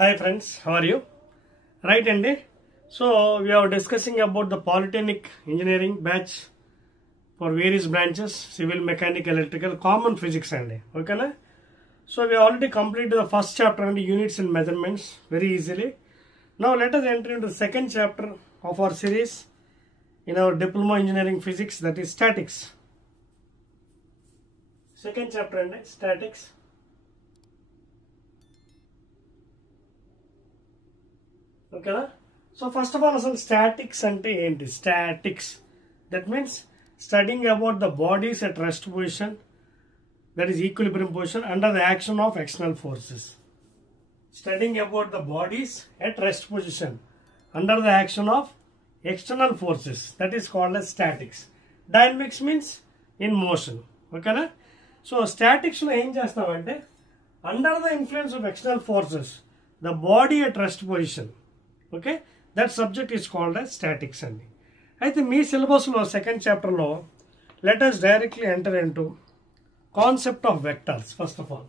Hi friends, how are you? Right, Andy. So we are discussing about the Polytechnic Engineering batch for various branches, civil, mechanical, electrical, common physics, Andy. Okay, na? So we already completed the first chapter on units and measurements very easily. Now let us enter into the second chapter of our series in our diploma engineering physics, that is statics. Second chapter, Andy, statics. Okay, na? So first of all, statics ante enti? Statics. That means studying about the bodies at rest position, that is equilibrium position, under the action of external forces. Studying about the bodies at rest position under the action of external forces, that is called as statics. Dynamics means in motion. Okay, na? So statics lo em chestamante, under the influence of external forces, the body at rest position. Okay, that subject is called as statics. And I think me syllabus lo second chapter lo, let us directly enter into concept of vectors. First of all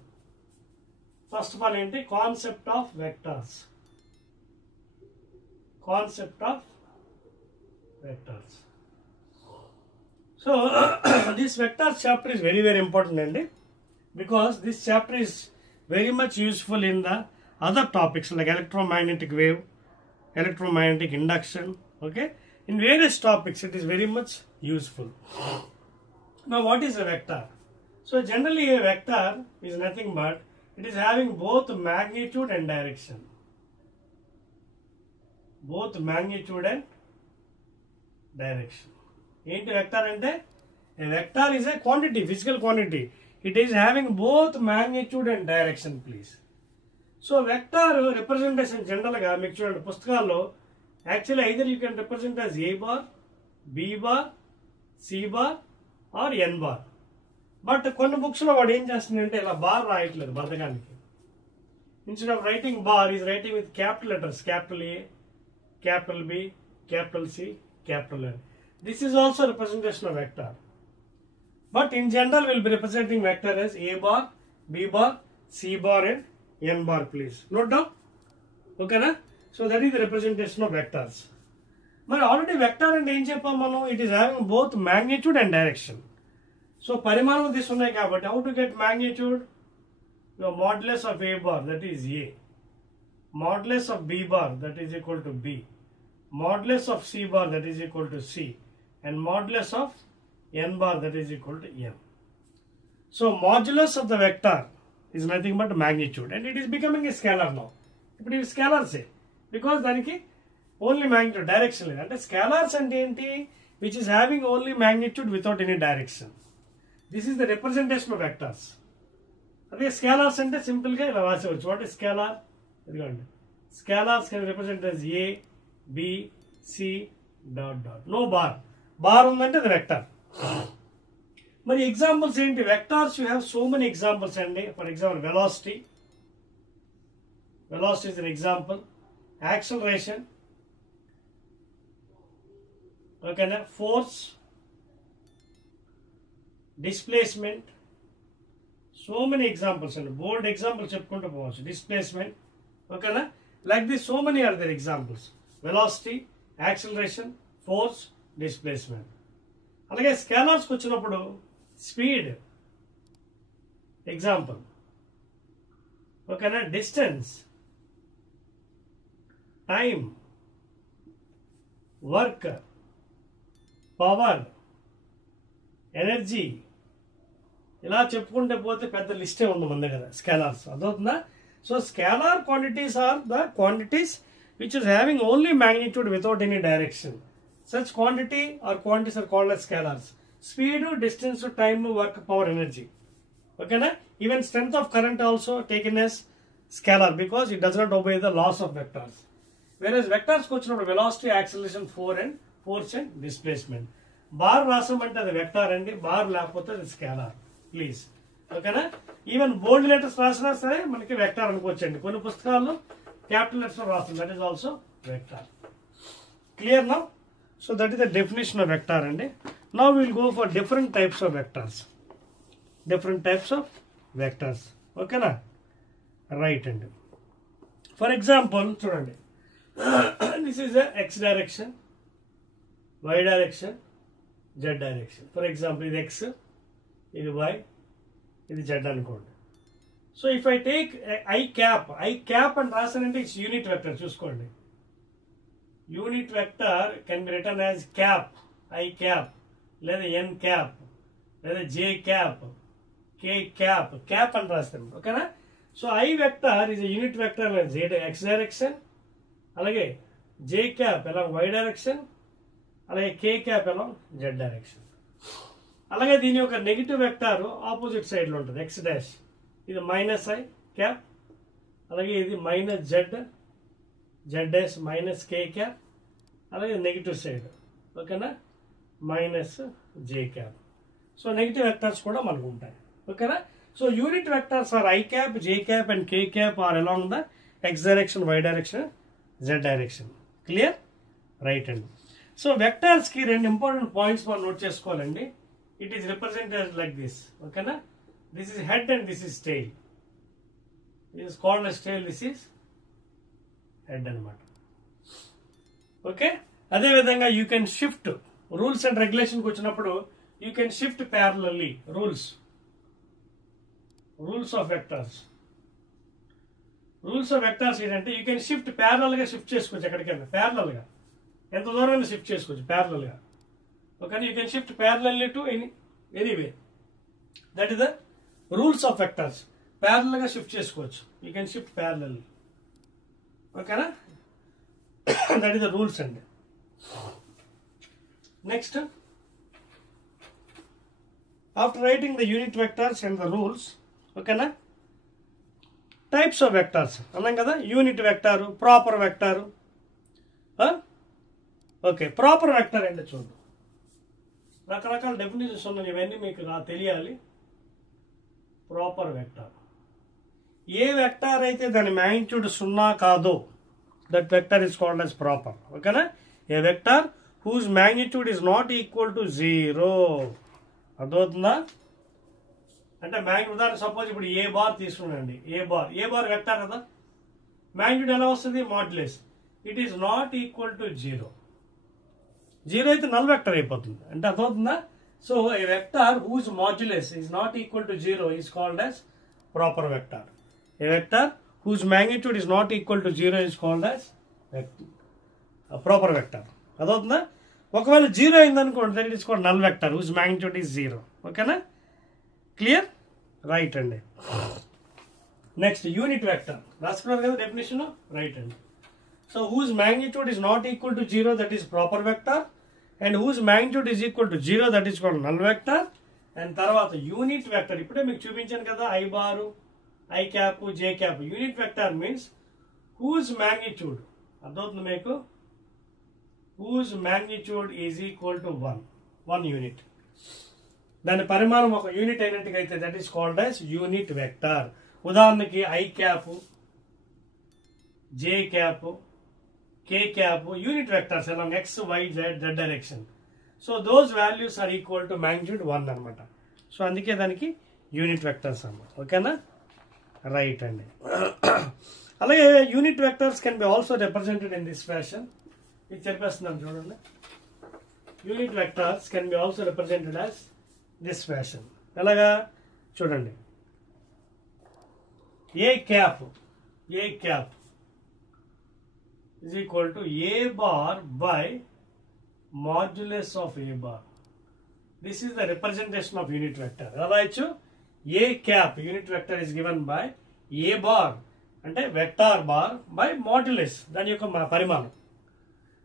enti concept of vectors. Concept of vectors. So this vectors chapter is very, very important, Andy, because this chapter is very much useful in the other topics like electromagnetic wave, electromagnetic induction. Okay, in various topics it is very much useful. Now what is a vector? So generally a vector is nothing but it is having both magnitude and direction. Both magnitude and direction. Enti vector ante? A vector is a quantity, physical quantity. It is having both magnitude and direction, please. So vector representation general ga meeku chudandi pustakalo, actually either you can represent as A bar, B bar, C bar or N bar. But కొన్ని books lo vaadu em chestunante ila bar రాయట్లేదు బద్దకానికి. Instead of writing bar, is writing with capital letters, capital A, capital B, capital C, capital N. This is also representation of vector. But in general we will be representing vector as A bar, B bar, C bar and N bar, please. Note down. Okay, na? So that is the representation of vectors. But already vector and em cheppamanu, it is having both magnitude and direction. So parimanam this unnai kabatti, how to get magnitude? Your modulus of A bar, that is A. Modulus of B bar, that is equal to B. Modulus of C bar, that is equal to C. And modulus of N bar, that is equal to M. So modulus of the vector is nothing but magnitude, and it is becoming a scalar now. But it is scalar say, because daniki only magnitude, direction లేదు. అంటే scalars అంటే ఏంటి? Which is having only magnitude without any direction. This is the representation of vectors. అదే scalars అంటే simple గా ఇలా రాసేవచ్చు. What is scalar? ఇదిగోండి. Scalars can represent as A, B, C, dot dot. No bar. Bar ఉందంటే అది vector. మరి examples ఏంటి? Vectors you have so many examples అండి. For example velocity. Velocity is an example. Acceleration. Okay, na? Force. Displacement. So many examples and bold examples చెప్పుకుంటూ పోవచ్చు. Displacement. Okay, na? Like this, so many are there examples. Velocity, acceleration, force, displacement. అలాగే scalars కి వచ్చినప్పుడు speed example. ఓకేనా? Distance, time, work, power, energy, ఇలా చెప్పుకుంటే పోతే పెద్ద లిస్టే ఉంది మన దగ్గర స్కేలర్స్. అదవుతుందా? So scalar quantities are the quantities which is having only magnitude without any direction. Such quantity or quantities are called as scalars. Speed, distance, time, work, power, energy. Okay, na? Even strength of current also taken as scalar because it does not obey the laws of vectors. Whereas vectors ko vachinappudu velocity, acceleration, force and displacement. Bar rasam ante adi vector andi, bar lekapothe adi scalar. Please. Okay, na? Even bold letters rasina sare manaki vector anukochandi. Konni pustakalo capital letters rasam, that is also vector. Clear now? So that is the definition of vector. And now we will go for different types of vectors. Different types of vectors. Okay, na? Right. And for example చూడండి, this is x direction, y direction, z direction. For example ఇది x, ఇది y, ఇది z అనుకోండి. So if I take I cap అని రాసానంటే it's unit vector. చూసుకోండి, unit vector can be written as cap, I cap, లేదా N cap, లేదా J cap, కే cap, cap అని రాస్తాం. ఓకేనా? So I vector is unit vector z x direction, అలాగే J cap ఎలా y డైరెక్షన్, అలాగే K cap ఎలా z డైరెక్షన్. అలాగే దీని యొక్క నెగిటివ్ వెక్టర్ ఆపోజిట్ సైడ్లో ఉంటుంది, x డాష్. ఇది మైనస్ ఐ క్యాప్, అలాగే ఇది minus z, z dash minus K cap, అలాగే నెగిటివ్ సైడ్. ఓకేనా? Minus J cap. So negative vectors కూడా మనకు ఉంటాయి. ఓకేనా? So unit vectors are I cap, J cap and K cap are along the x direction, y direction, z direction. Clear? Right అండి. So వెక్టర్స్కి రెండు important points మనం note చేసుకోవాలండి. It is represented like this. ఓకేనా? This is head and this is tail. This is called as tail, this is head అనమాట. Okay? అదేవిధంగా you can shift rules and రెగ్యులేషన్కి వచ్చినప్పుడు you can shift parallelly. Rules of vectors ఏంటంటే you can shift ప్యారలల్గా shift చేసుకోవచ్చు. ఎక్కడికైనా ప్యారలల్గా ఎంత దూరం షిఫ్ట్ చేసుకోవచ్చు ప్యారలల్గా. Okay? You can shift parallelly to anyway. That is the rules of vectors. ప్యారలల్గా షిఫ్ట్ చేసుకోవచ్చు. You can shift parallelly. ఓకేనా? దట్ ఈస్ ద రూల్స్ అండి. Next, after writing the unit vectors and the rules, ఓకేనా, types of vectors అన్నాం కదా. Unit vector, proper vector. Okay, proper vector అంటే చూద్దాం. రకరకాల డెఫినేషన్స్ ఉన్నాయి, ఇవన్నీ మీకు తెలియాలి. ప్రాపర్ వెక్టర్, ఏ వెక్టార్ అయితే దాని మ్యాగ్నిట్యూడ్ 0 కాదో that vector is called as proper. ఓకేనా? ఏ vector whose magnitude is not equal to 0. అర్థమవుతుందా? అంటే మ్యాగ్నిట్యూడ్, ఉదాహరణ సపోజ్ ఇప్పుడు ఏ బార్ తీసుకున్నాండి. ఏ బార్ వెక్టర్ కదా. మ్యాగ్నిట్యూడ్ ఎలా వస్తుంది? Modulus. It is not equal to 0. 0 అయితే నల్ వెక్టర్ అయిపోతుంది. అంటే అర్థమవుతుందా? So a vector whose modulus is not equal to 0 is called as proper vector. A vector whose magnitude is not equal to 0 is called as proper vector. అదవుతుందా? ఒకవేళ 0 అయిందనుకోండి, that is called null vector whose magnitude is 0. ఓకేనా? Clear? Right అండి. Next, unit vector రాసుకున్నారు కదా definition. Right అండి. So whose magnitude is not equal to 0, that is proper vector, and whose magnitude is equal to 0, that is called null vector. And తర్వాత unit vector ఇప్పుడే మీకు చూపించాను కదా, i bar, i cap, J cap. Unit vector means whose magnitude, అర్థమవుతుంది మీకు, whose magnitude is equal to 1 unit. దాని పరిమాణం ఒక యూనిట్ అయినట్టుగా అయితే that is called as unit vector. ఉదాహరణకి i cap, J cap, K cap unit vectors along x, y, z direction. So those values are equal to magnitude 1 అనమాట. So అందుకే దానికి unit vectors అన్నమాట. ఓకేనా? రైట్ అండి. అలాగే unit vectors can be also represented in this fashion. ఇది చెప్పేస్తున్నాను చూడండి. Unit vectors can be also represented as this fashion. ఎలాగా చూడండి, ఏ cap is equal to a bar by modulus of a bar. This is the representation of unit vector. Alright, a cap unit vector is given by a bar అంటే vector bar by modulus దాని యొక్క పరిమాణం.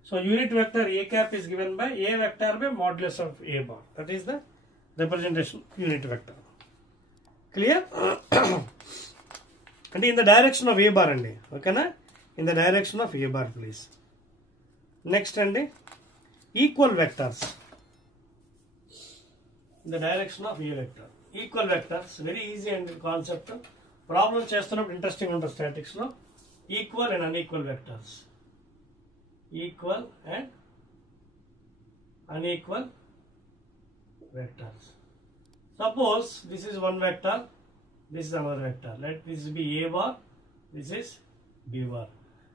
So unit vector a cap is given by a vector by modulus of a bar. That is the representation of unit vector. Clear? అంటే in the direction of a bar అండి. ఓకేనా? In the direction of a bar please. Next అండి, equal vectors. In the direction of a vector. Equal vectors, very easy and concept. Problem చేస్తున్నప్పుడు interesting ఉంటుంది statics లో. Equal and unequal vectors. Equal and unequal vectors. Suppose this is one vector, this is another vector. Let this be a bar, this is B bar.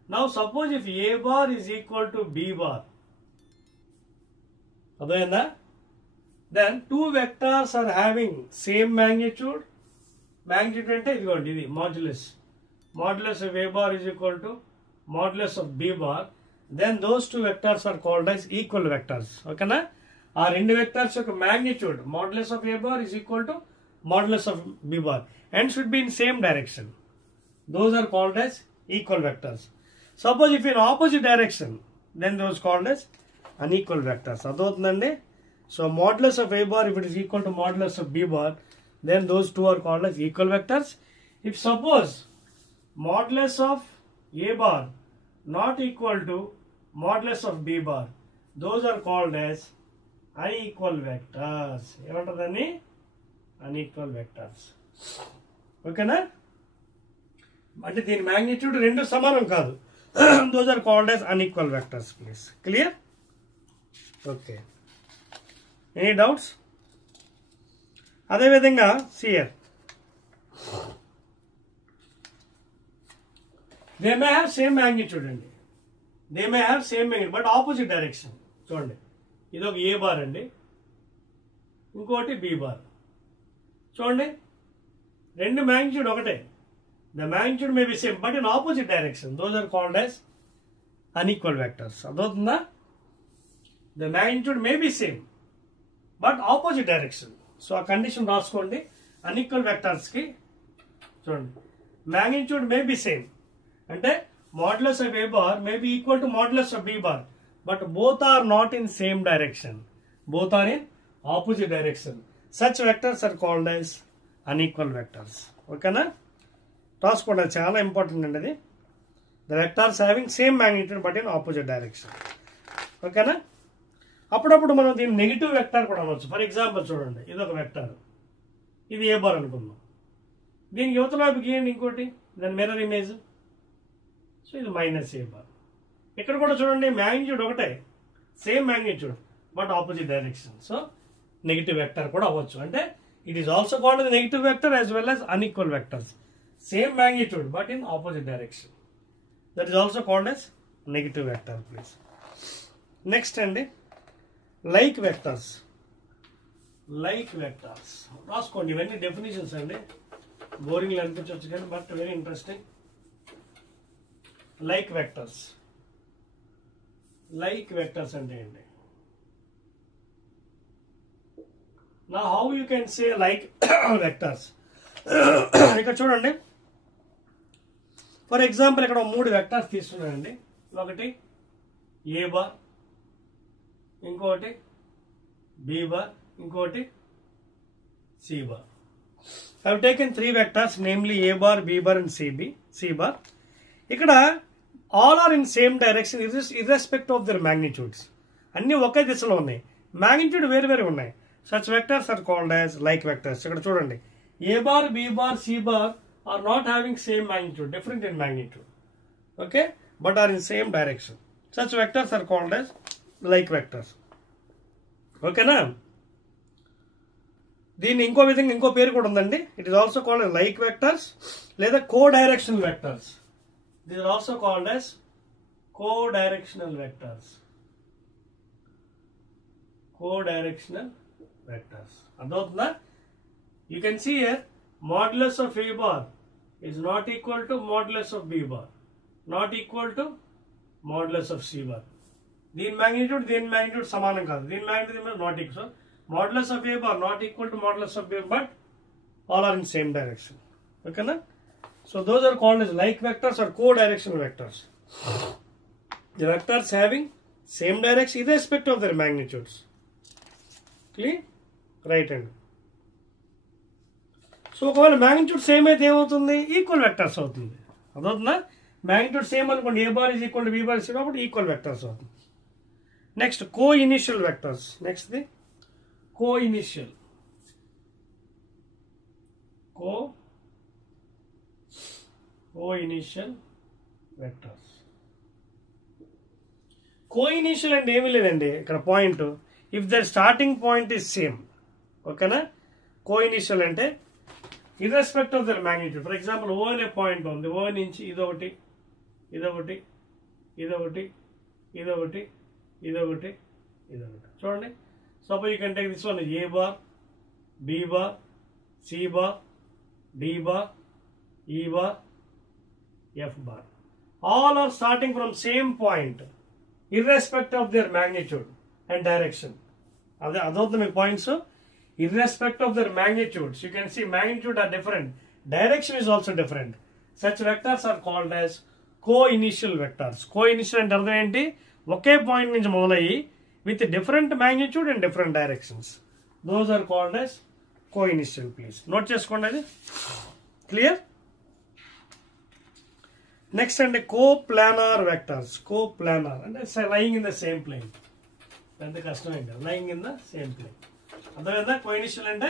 Now suppose if A bar is equal to B bar, then two vectors are having same magnitude. Magnitude ante idigodi modulus. Modulus of A bar is equal to modulus of B bar. Then those two vectors are called as equal vectors. Okay na? Our రెండు vectors యొక్క magnitude modulus of A bar is equal to modulus of B bar and should be in same direction. Those are called as equal vectors. Suppose if in opposite direction, then those called as unequal vectors. Adotundandi. So modulus of A bar, if it is equal to modulus of B bar, then those two are called as equal vectors. If suppose modulus of A bar not equal to modulus of B bar, those are called as unequal vectors. ఏమంటదండి? Unequal vectors. ఓకేనా? అంటే దీని magnitude రెండు సమానం కాదు. Those are called as unequal vectors, please. Clear? Okay. Any doubts? అదే విధంగా see here. They may have same magnitude అండి. They may have same magnitude but opposite direction. చూడండి, ఇది ఒక A బార్ అండి, ఇంకోటి B బార్. చూడండి, రెండు magnitude ఒకటే. The magnitude may be same but in opposite direction. Those are called as unequal vectors. అర్థమవుతుందా? The magnitude may be same but opposite direction. So ఆ కండిషన్ రాసుకోండి. unequal vectors కి చూడండి, magnitude may be same అంటే modulus of A bar may be equal to modulus of B bar, but both are not in same direction. Both are in opposite direction. Such vectors are called as unequal vectors. ఓకేనా? రాసుకోండి, అది చాలా important అండి. అది the vectors having same magnitude but in opposite direction. ఓకేనా? అప్పుడప్పుడు మనం దీన్ని నెగిటివ్ వెక్టార్ కూడా అనవచ్చు. ఫర్ ఎగ్జాంపుల్ చూడండి, ఇది ఒక వెక్టార్, ఇది A బార్ అనుకుందాం. దీనికి యువతల వైపు గీయండి ఇంకోటి, దాని మిర్రర్ ఇమేజ్. సో ఇది మైనస్ A బార్. ఇక్కడ కూడా చూడండి, మ్యాగ్నిట్యూడ్ ఒకటే, same magnitude but opposite direction. So negative vector కూడా అవ్వచ్చు. అంటే it is also called negative vector as well as unequal vectors. Same magnitude but in opposite direction. That is also called as negative vector. Please next అండి, like vectors. Like vectors రాసుకోండి. ఇవన్నీ definitions అండి, boring అనిపించవచ్చు కానీ but very interesting. Like vectors. Like vectors అంటే ఏంటి? నా how you can say like vectors. ఇక్కడ చూడండి, ఫర్ ఎగ్జాంపుల్ ఇక్కడ మూడు వెక్టర్స్ తీసుకున్నానండి. ఒకటి A బార్, ఇంకోటి B బార్, ఇంకోటి C bar. I have taken three vectors, namely A bar, B bar and C bar. ఇక్కడ all are in same direction irrespective of their magnitudes. అన్ని ఒకే దిశలో ఉన్నాయి, magnitude వేరు వేరు ఉన్నాయి. Such vectors are called as like vectors. ఇక్కడ చూడండి, A bar, B bar, C bar are not having same magnitude, different in magnitude, okay, but are in same direction. Such vectors are called as like vectors. ఓకేనా? దీన్ని ఇంకో విధంగా ఇంకో పేరు కూడా ఉందండి. It is also called like vectors లేదా co directional vectors. These are also called as co directional vectors. Co directional vectors అర్థమవుతుందా? You can see here modulus of A bar is not equal to modulus of B bar, not equal to modulus of C bar. దీని magnitude సమానం కాదు, దీని magnitude not equal. Modulus of A bar not equal to modulus of B bar, but all are in same direction. Okay na? So those are called as like vectors or co-directional vectors. The vectors having same direction irrespective of their magnitudes. Clear? Right hand. So ఒకవేళ magnitude same అయితే ఏమవుతుంది? Equal vectors అవుతుంది. అదవుతుందా? Magnitude same అనుకోండి, A bar is equal to B bar is కాబట్టి equal vectors అవుతుంది. Next co initial vectors. Next the co initial. Co initial vectors. Co initial అంటే ఏమీ లేదండి, ఇక్కడ point if their starting point is same. ఓకేనా? Co initial అంటే irrespective of their magnitude. For example, O అనే point ఉంది, O నుంచి ఇదొకటి ఇదొకటి, ఇదొకటి, ఇదొకటి, ఇదొకటి, ఇదొకటి. చూడండి. Suppose you can take this one A bar, B bar, C bar, D bar, E bar, F bar. All are starting from same point, irrespective of their magnitude and direction. Those are the points. Irrespective of their magnitudes, you can see magnitude are different. Direction is also different. Such vectors are called as co-initial vectors. Co-initial అంటే అర్థం ఏంటి? ఒకే point నుంచి మొదలయ్యి with different magnitude and different directions. Those are called as co-initial. Please note చేసుకోండి అది. Clear? Next and coplanar vectors. Coplanar అంటే lying in the same plane. పెద్ద కష్టం ఏంటి? Lying in the same plane. అర్థమైందా? Co-initial అంటే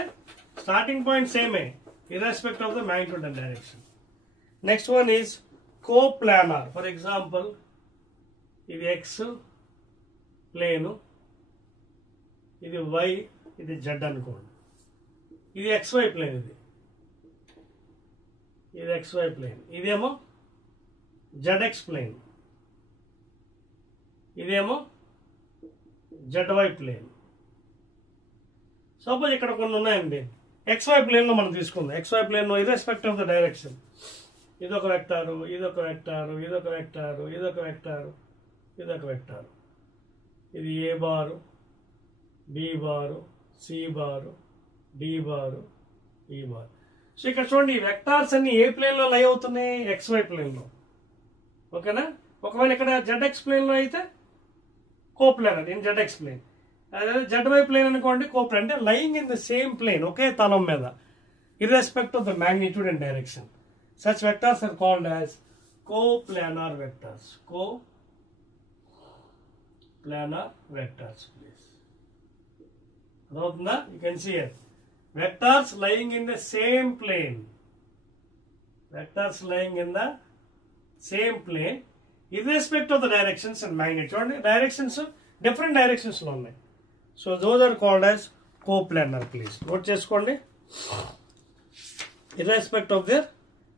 starting point same, irrespective of the magnitude and direction. Next one is coplanar. For example, ఇది X plane, ఇది Y, ఇది Z అనుకోండి. ఇది XY plane, ఇది XY plane, ఇదేమో ZX plane, ఇదేమో ZY plane. సపోజ్ ఇక్కడ కొన్ని ఉన్నాయండి. XY plane లో మనం తీసుకుందాం. XY plane లో irrespective of the direction, ఇదొక వెక్టారు, ఇదొక వెక్టారు, ఇదొక వెక్టారు, ఇదొక వెక్టారు, ఇదొక వెక్టారు. ఇది A bar, B bar, C bar, D bar, E bar. So ఇక్కడ చూడండి, ఈ వెక్టార్స్ అన్ని ఏ ప్లేన్ లో లై అవుతున్నాయి? XY ప్లేన్ లో. ఓకేనా? ఒకవేళ ఇక్కడ ZX ప్లేన్ లో అయితే కోప్లానర్ ఇన్ ZX ప్లేన్. అదే ZY ప్లేన్ అనుకోండి కోప్లానర్. అంటే lying in the same plane, ఒకే తలం మీద, irrespective of the magnitude and direction. Such vectors are called as coplanar vectors. Coplanar vectors, please. You can see here. Vectors lying in the same plane. Vectors lying in the same plane, irrespective of the directions and magnitude. Directions, different directions lo unnai. So those are called as coplanar, please. Note cheskondi. Irrespective of their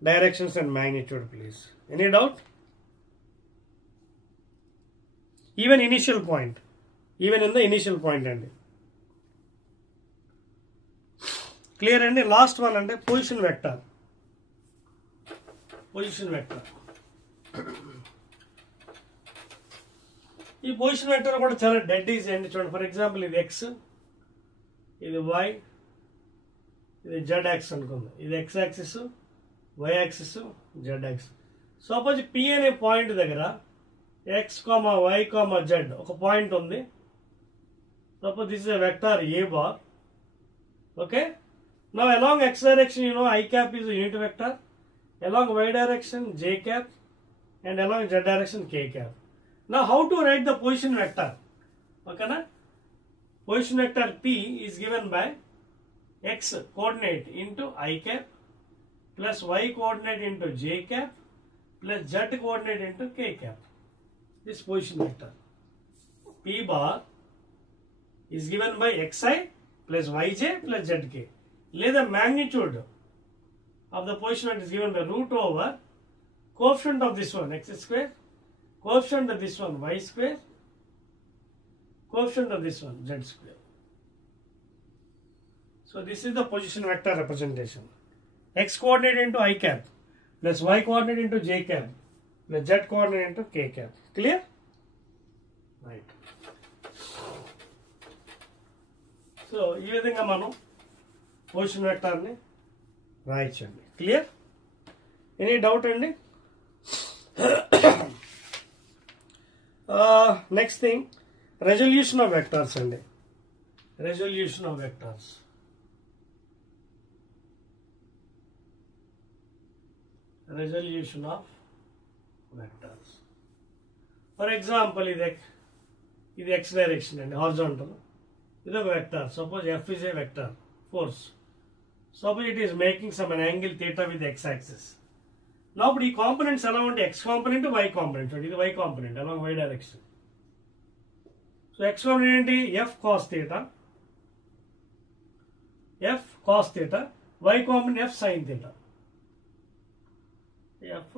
directions and magnitude, please. Any doubt? Even initial point, even in the initial point and clear. And last one and position vector. Position vector. ఈ position vector కూడా చాలా dead easy అండి. చూడండి, for example ఇది X, ఇది Y, ఇది Z axis అనుకుంది. ఇది X axis, Y axis, Z axis. Suppose P అనే పాయింట్ దగ్గర X, Y, Z ఒక పాయింట్ ఉంది. Suppose this is a vector A bar. Okay. Now along X direction, you know, I cap is a unit vector. Along Y direction, J cap, and along Z direction, K cap. Now how to write the position vector? Okay, na? Position vector P is given by X coordinate into I cap plus Y coordinate into J cap plus Z coordinate into K cap. This position vector P bar is given by Xi plus Yj plus Zk. Let the magnitude of the position vector is given by root over coefficient of this one X square, coefficient of this one Y square, coefficient of this one Z square. So this is the position vector representation. X coordinate into I cap plus Y coordinate into J cap plus Z coordinate into K cap. Clear? Right. So ఈ విధంగా మనం position vector ని రాయొచ్చండి. Clear? Any doubt అండి? Next thing, resolution of vectors అండి. Resolution of vectors. Resolution of vectors. For example ఇది x direction అండి, horizontal. ఇది ఒక vector. Suppose F is a vector force. Suppose it is making some an angle theta with the x axis. Now the components along x component, y component. So this is y component along y direction. So x component is F cos theta, F cos theta, y component F sin theta, F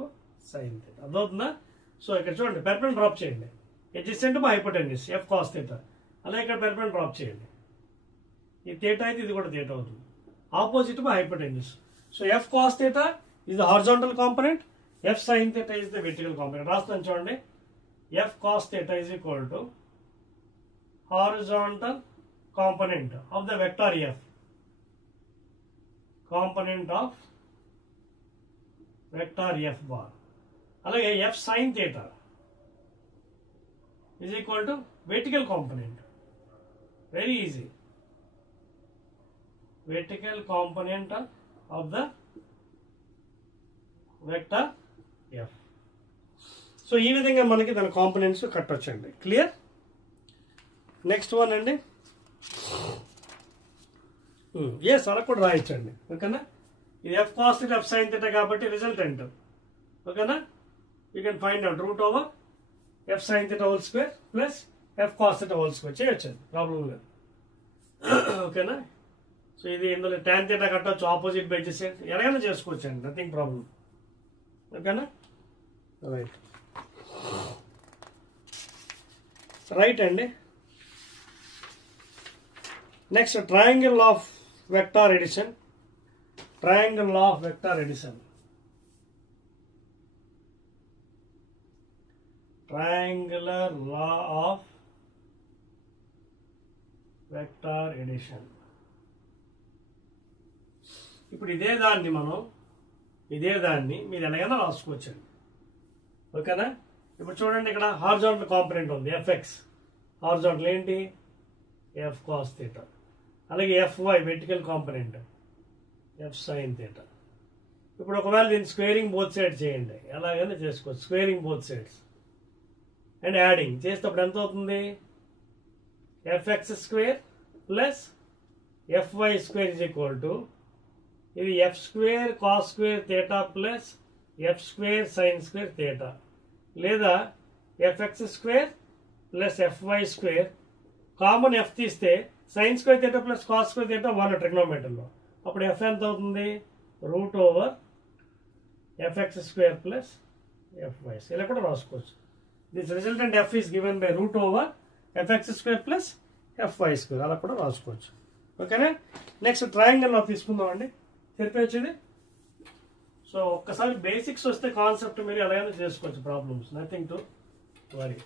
sin theta. So ఇక్కడ చూడండి perpendicular drop చేయండి. Adjacent by hypotenuse F cos theta. అలాగే ఇక్కడ perpendicular drop చేయండి. ఇది theta అయితే ఇది కూడా థీటా అవుతుంది. Opposite by hypotenuse. So F cos theta is the horizontal component, f sin theta is the vertical component. రాస్తాను చూడండి, f cos theta is equal to horizontal component of the vector f, component of vector f bar. అలాగే f sin theta is equal to vertical component. Very easy. Vertical component of the vector F. So ఈ విధంగా మనకి దాని components కట్టొచ్చండి. Clear? Next one అండి, yes అలా కూడా రాయొచ్చండి. ఓకేనా? ఇది F cos theta F sine theta కాబట్టి రిజల్టెంట్. ఓకేనా? You can find out root over F sine theta whole square plus F cos theta whole square చేయొచ్చండి, ప్రాబ్లం లేదు. ఓకేనా? సో ఇది ఇందులో ట్యాన్ థీటా కట్టవచ్చు, ఆపోజిట్ బై అడ్జసెంట్ ఎలాగైనా చేసుకోవచ్చండి, నథింగ్ ప్రాబ్లం. ఓకేనా? రైట్ అండి. Next triangle of vector edition. Triangle of vector edition. Triangular law of vector edition. ఇప్పుడు ఇదే దాన్ని మీరు ఎలాగైనా రాసుకోవచ్చండి. ఓకేనా? ఇప్పుడు చూడండి, ఇక్కడ హారిజాంటల్ కాంపోనెంట్ ఉంది ఎఫ్ఎక్స్. హారిజాంటల్ ఏంటి? F cos theta. అలాగే FY vertical component F sine theta. ఇప్పుడు ఒకవేళ దీన్ని స్క్వేరింగ్ బోత్ సైడ్ చేయండి, ఎలాగైనా చేసుకోవచ్చు. Squaring both sides and adding చేసేటప్పుడు ఎంత అవుతుంది? FX square plus fy square is equal to ఇది F square cos square theta plus F square sine square theta, లేదా FX square plus fy square. Common F తీస్తే sine square theta plus cos square theta 1 ట్రిగ్నోమెట్రీలో. అప్పుడు F ఎంత అవుతుంది? Root over F X square plus F Y. ఇలా కూడా రాసుకోవచ్చు. This resultant F is given by root over F X square plus fy square. అలా కూడా రాసుకోవచ్చు. ఓకేనా? నెక్స్ట్ ట్రయాంగిల్ తీసుకుందాం అండి, సరిపోయింది. సో ఒక్కసారి బేసిక్స్ వస్తే కాన్సెప్ట్ మీరు ఎలాగైనా చేసుకోవచ్చు, problems, nothing to worry.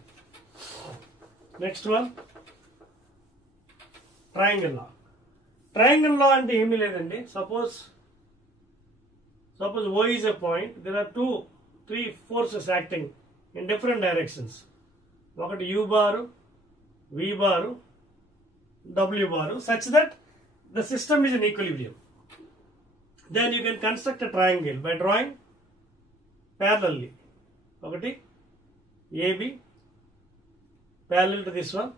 Next one triangle law. Triangle law అంటే ఏమీ లేదండి. Suppose O is a point, there are 2-3 forces acting in different directions. ఒకటి U bar, V bar, W bar, such that the system is in equilibrium. Then you can construct a triangle by drawing parallelly. ఒకటి AB parallel to this one,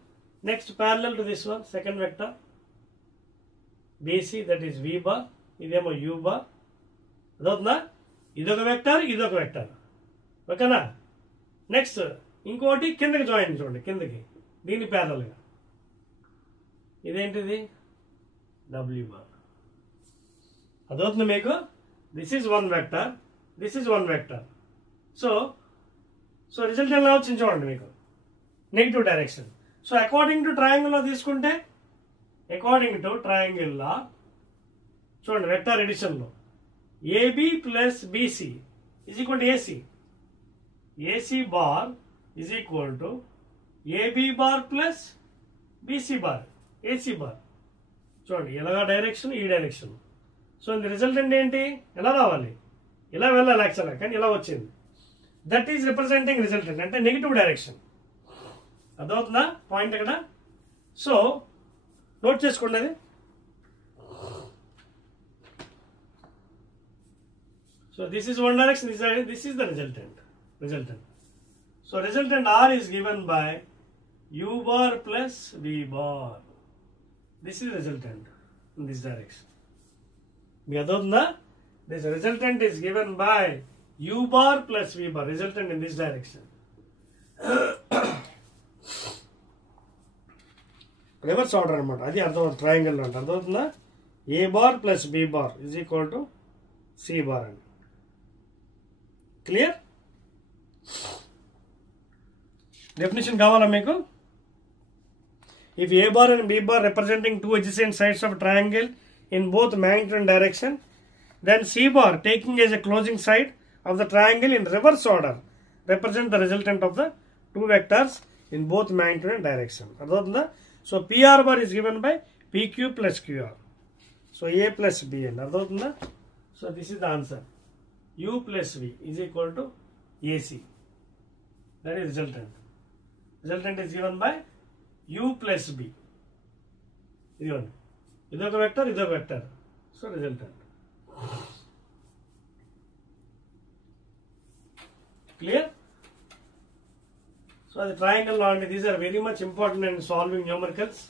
next parallel to this one, second vector BC, that is V bar, ఇదేమో U bar. అదవుతుందా? ఇదొక vector, ఇదొక vector. ఓకేనా? Next ఇంకోటి కిందకి join చూడండి, కిందకి దీని ప్యారలల్గా. ఇదేంటిది? W bar. అదవుతుంది మీకు? This is one vector, this is one vector. So result ఎలా వచ్చింది చూడండి మీకు, negative direction. So according to triangle law తీసుకుంటే, అకార్డింగ్ టు ట్రయాంగిల్ లా చూడండి, వెక్టర్ ఎడిషన్లో AB plus BC is equal to AC. AC bar is equal to AB bar plus BC bar, AC bar. చూడండి ఎలాగా direction, ఈ direction. So ఇది resultant ఏంటి? ఎలా రావాలి? ఇలా వెళ్ళాలి యాక్చువల్గా, కానీ ఇలా వచ్చింది. దట్ ఈజ్ రిప్రజెంటింగ్ రిజల్టెంట్, అంటే నెగిటివ్ డైరెక్షన్. అదవుతుందా పాయింట్ ఇక్కడ? సో నోట్ చేసుకోండి అది. So this is one direction, this is the resultant. So resultant R is given by U bar plus V bar. This is resultant in this direction. This resultant is given by U bar plus V bar, resultant in this direction. Reverse order anamata, adi ardha triangle anta ardha. A bar plus B bar is equal to C bar. Clear? Definition కావాలా మీకు? If A bar and B bar representing two adjacent sides of a triangle in both magnitude and direction, then C bar taking as a closing side of the triangle in reverse order represent the resultant of the two vectors in both magnitude and direction. అర్థమవుతుందా? So PR bar is given by PQ plus QR. So A plus B and అర్థమవుతుందా? So this is the answer. U plus V is equal to AC. That is resultant. Resultant is given by U plus B. ఇదిగోండి, ఇదొక vector, ఇదొక vector. So resultant. Clear? So అది triangle law అండి. These are very much important and solving numericals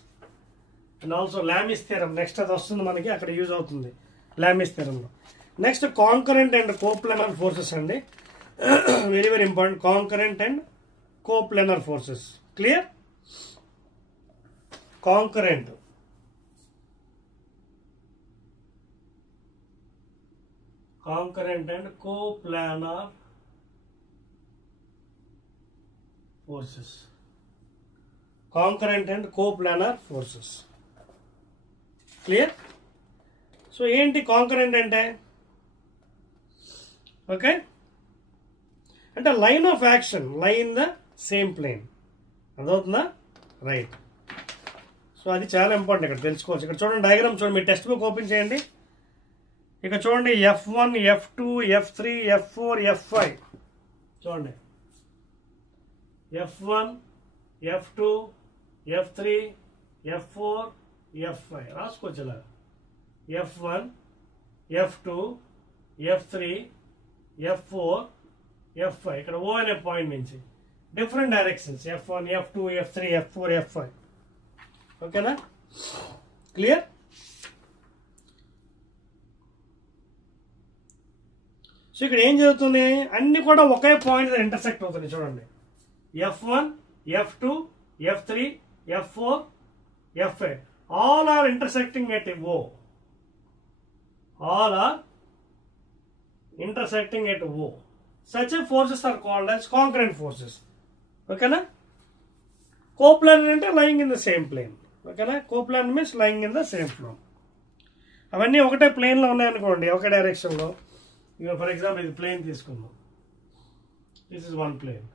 and also Lami's theorem. Next అది వస్తుంది మనకి, అక్కడ use అవుతుంది లామిస్ థియరంలో. Next concurrent and coplanar forces అండి. Very very important. Concurrent and coplanar forces. Clear? Concurrent, concurrent and coplanar forces. Concurrent and coplanar forces. Clear? So ఏంటి concurrent అంటే? Okay, అంటే line of action lie in the same plane. అదవుతుందా? Right. So అది చాలా important, ఇక్కడ తెలుసుకోవచ్చు. ఇక్కడ చూడండి డయాగ్రామ్ చూడండి, మీ టెక్స్ట్ బుక్ ఓపెన్ చేయండి. ఇక్కడ చూడండి F1, F2, F3, F4, F5. చూడండి F1, F2, F3, F4, F5 రాసుకోవచ్చు ఇలా. F1, F2, F3, F4, F5. ఇక్కడ O అనే పాయింట్ నుంచి different directions F1, F2, F3, F4, F5. ఓకేనా? క్లియర్? సో ఇక్కడ ఏం జరుగుతుంది, అన్ని కూడా ఒకే పాయింట్ ఇంటర్సెక్ట్ అవుతుంది. చూడండి F1, F2, F3, F4, F5 all are intersecting at O. All are intersecting at O. Such a forces are called as concurrent forces. ఓకేనా? Coplanar అంటే lying in the same plane. ఓకేనా? Coplanar means lying in the same plane. అవన్నీ ఒకటే ప్లేన్లో ఉన్నాయనుకోండి, ఒకే డైరెక్షన్లో. ఇక ఫర్ ఎగ్జాంపుల్ ఇది ప్లేన్ తీసుకుందాం. This is one plane.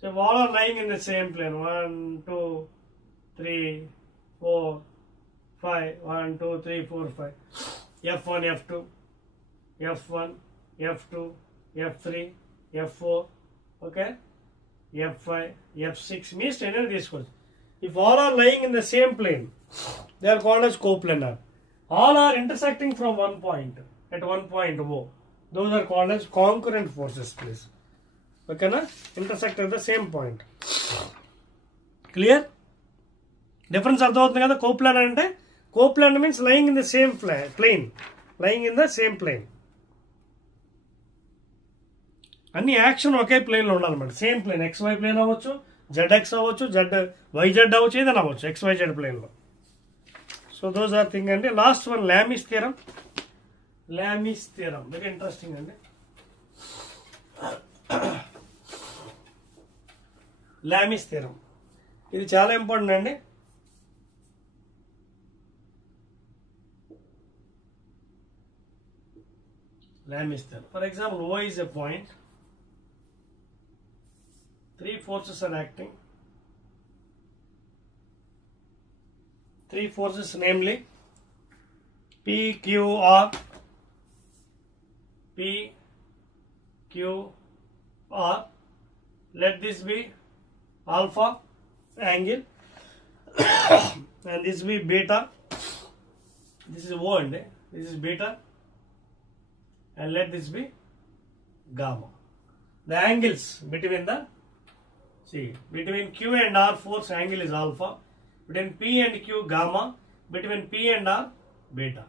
So all are lying in the same plane. 1, 2, 3, 4, 5. 1, 2, 3, 4, 5. F1, F2, F1, F2, F3, F4, okay, F5, F6 means any తీసుకోవచ్చు. If all are lying in the same plane, they are called as coplanar. All are intersecting from one point, at one point O. Those are called as concurrent forces, please. Okay, na? Intersect at the same point. Clear? Difference అర్థమవుతుంది కదా? Coplanar అంటే, coplanar means lying in the same plane. Lying in the same plane. అన్ని action ఒకే plane లో ఉండాలన్నమాట. Same plane, XY plane అవ్వచ్చు, ZX అవ్వచ్చు, YZ అవ్వచ్చు, ఏదైనా అవ్వచ్చు XYZ ప్లేన్ లో. సో దోస్ ఆర్ థింగ్ అండి. Last one Lami's theorem. Lami's theorem very interesting అండి. లామిస్ థియరం ఇది చాలా ఇంపార్టెంట్ అండి. Lamis theorem. For example, O is a point. Three forces are acting. Three forces, namely P, Q, R. P, Q, R. Let this be alpha angle and this be beta. This is O and this is beta. And let this be gamma. The angles between between Q and R force angle is alpha. Between P and Q gamma. Between P and R beta.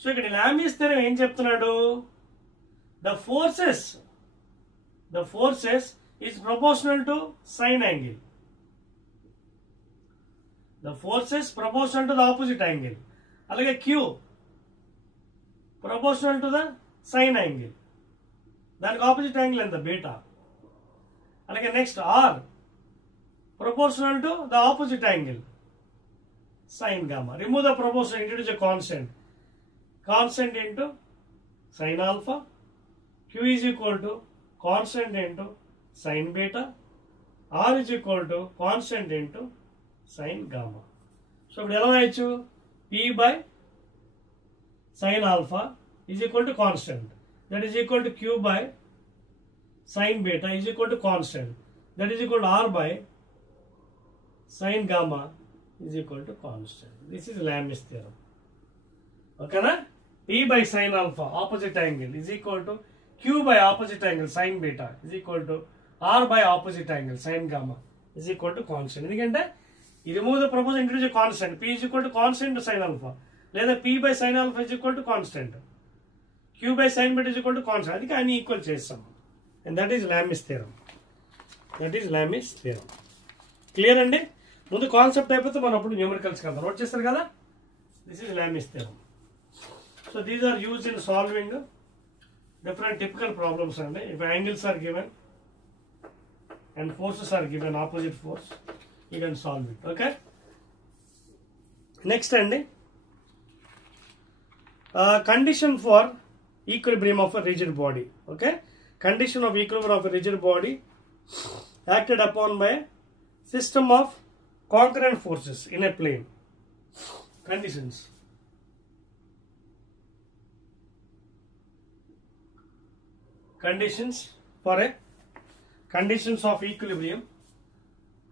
So ఇక్కడ Lami's theorem ఏం చెప్తున్నాడు? The forces is proportional to sine angle. The forces proportional to the opposite angle. అలాగే Q proportional to the sine angle, దానికి opposite angle ఎంత? Beta. అలాగే next R proportional to the opposite angle, sin gamma. Remove the proportional, introduce a constant. Constant into sin alpha. Q is equal to constant into sin beta. R is equal to constant into sin gamma. So, P by sin alpha is equal to constant. That is equal to Q by sin beta is equal to constant. That is equal to R by sin gamma is equal to constant. This is Lami's theorem. Okay, na? P by sin alpha, opposite angle, is equal to Q by opposite angle, sin beta, is equal to R by opposite angle, sin gamma, is equal to constant. You remove the proposal, introduce a constant. P is equal to constant to sin alpha. లేదా P by sin alpha is equal to constant. Q by sin beta is equal to constant. అది అన్ని equal చేస్తాం. And that is Lami's theorem. That is Lami's theorem. Clear అండి? ముందు concept అయిపోతే మనం అప్పుడు numericals కదా నోట్ చేస్తారు కదా. This is Lami's theorem. So these are used in solving different typical problems అండి. If angles are given and forces are given, opposite force, you can solve it. Okay. Next అండి, condition for equilibrium of a rigid body. Okay. Condition of equilibrium of a rigid body acted upon by a system of concurrent forces in a plane. Conditions. Conditions for a conditions of equilibrium.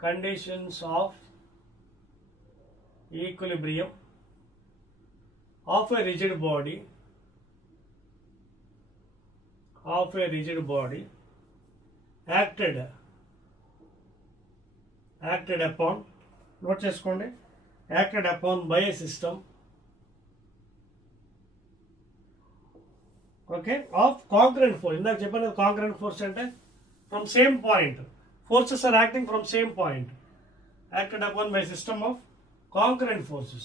Conditions of equilibrium of a rigid body. Of a rigid body acted upon, note cheskondi, acted upon by a system, okay, of concurrent force. Indak cheppanu concurrent force ante from same point, forces are acting from same point, acted upon by a system of concurrent forces,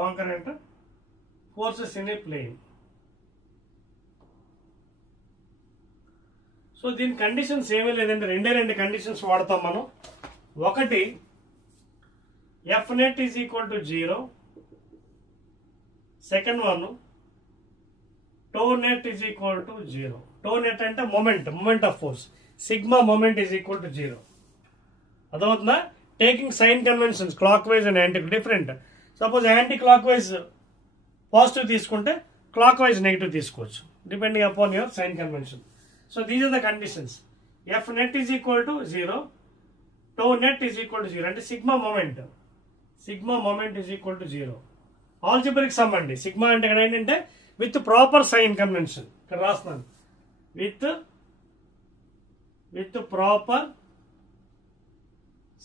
concurrent forces in a plane. So దీని conditions ఏమీ లేదంటే రెండు conditions వాడతాం మనం. ఒకటి F net is equal to 0. Second one tau net is equal to 0. Tau net అంటే moment of force, sigma moment is equal to 0. అదవుతుందా? Taking sign conventions clockwise and anti different. Suppose anti clockwise positive తీసుకుంటే clockwise negative తీసుకోవచ్చు depending upon your sign convention. So these are the conditions. F net is equal to 0, tau net is equal to 0, and sigma moment is equal to 0. Algebraic sum andi. Sigma ante ikkada entante with proper sign convention. Ikkada rastunanu with proper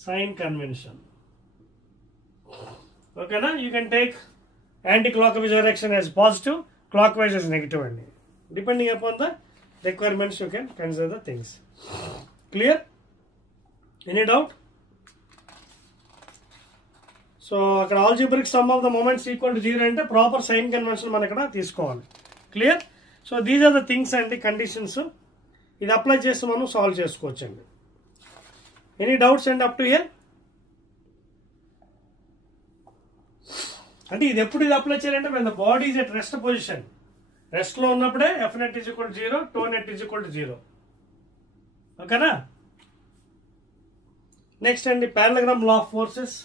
sign convention. Okay na? You can take anti-clockwise direction as positive, clockwise as negative andi. Depending upon the requirements you can consider the things. Clear? Any doubt? So akkada algebraic sum of the moments equal to 0 ante proper sign convention man ikkada teeskovali. Clear? So these are the things and the conditions. Idi apply chesi manu solve chesukochandi. Any doubts and up to here? Ante idi eppudu idi apply cheyalante when the body is at rest position. Rest లో ఉన్నప్పుడే F net is equal to 0, tau net is equal to 0. ఓకేనా? Next అండి parallelogram law of forces.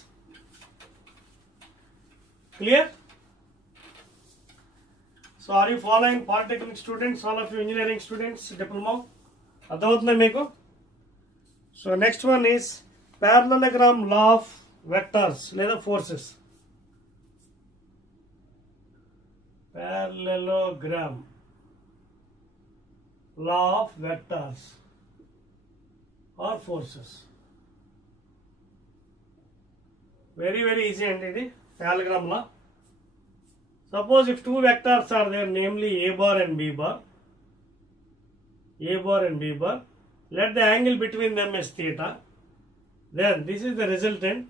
Clear? So are you following polytechnic students, all of you engineering students, diploma అర్థమవుతుందా మీకు? So next one is parallelogram law of vectors లేదా forces. Parallelogram law of vectors or forces. Very easy and it is parallelogram law. Suppose if two vectors are there, namely a bar and b bar, let the angle between them as theta. Then this is the resultant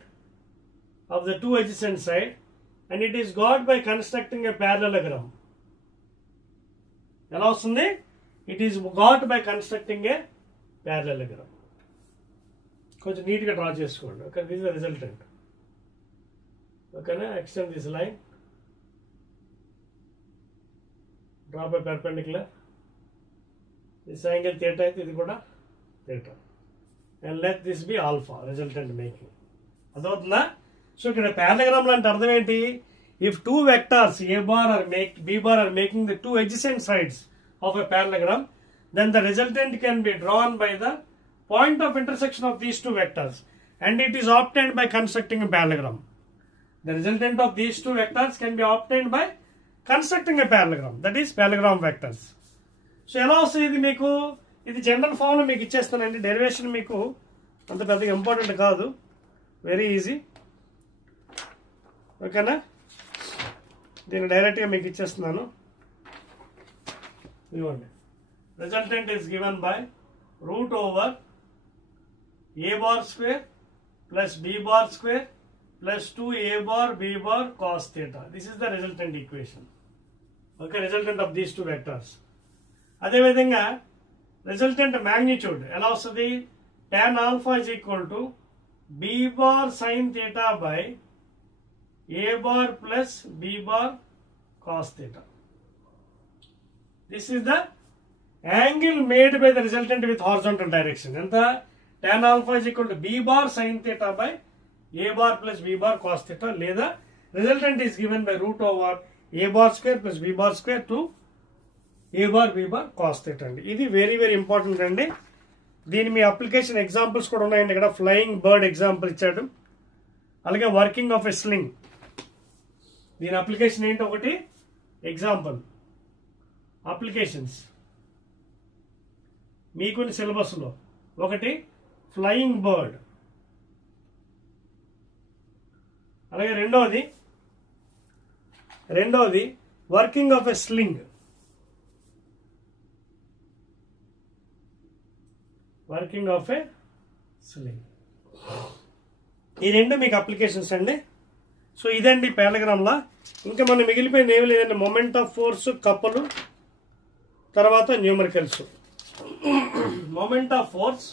of the two adjacent sides. And it is got by constructing a parallelogram. ఎలా వస్తుంది? It is got by constructing a parallelogram. కొంచెం నీట్గా draw చేసుకోండి. Okay, this is the resultant. ఓకేనా, extend this line, draw by perpendicular. This angle theta అయితే ఇది కూడా theta, and let this be alpha, resultant making. అర్థమవుతుందా? సో ఇక్కడ parallelogram అంటే అర్థం ఏంటి? If two vectors A bar or B bar are making the two adjacent sides of a parallelogram, then the resultant can be drawn by the point of intersection of these two vectors, and it is obtained by constructing a parallelogram. The resultant of these two vectors can be obtained by constructing a parallelogram, that is parallelogram vectors. So ఎలా వస్తుంది ఇది మీకు? ఇది general ఫామ్లో మీకు ఇచ్చేస్తానండి. Derivation మీకు అంత పెద్దగా ఇంపార్టెంట్ కాదు, వెరీ ఈజీ. ఓకేనా, దీన్ని డైరెక్ట్గా మీకు ఇచ్చేస్తున్నాను. ఇవ్వండి, resultant is given by root over A bar square plus B bar square plus 2A bar B bar cos theta. This is the resultant equation. Okay, resultant of these two vectors. అదే విధంగా resultant magnitude ఎలా వస్తుంది? tan alpha is equal to B bar sin theta by A bar plus B bar cos theta. This is the angle made by the resultant with horizontal direction. Enta tan alpha is equal to B bar sin theta by A bar plus B bar cos theta. Leda resultant is given by root over A bar square plus B bar square to A bar B bar cos theta అండి. ఇది very very important అండి. దీని మీ application examples కూడా ఉన్నాయండి. ఇక్కడ flying bird example ఇచ్చాడు, అలాగే working of a sling. దీని అప్లికేషన్ ఏంటి? ఒకటి ఎగ్జాంపుల్ అప్లికేషన్స్ మీకున్న సిలబస్లో, ఒకటి ఫ్లయింగ్ బర్డ్, అలాగే రెండవది working of a sling. Working of A sling, ఈ రెండు మీకు అప్లికేషన్స్ అండి. సో ఇదండి పారలగ్రామ్లా. ఇంకా మనం మిగిలిపోయింది ఏమి లేదండి, మొమెంట్ ఆఫ్ ఫోర్స్, కప్పులు, తర్వాత numericals. Moment of force,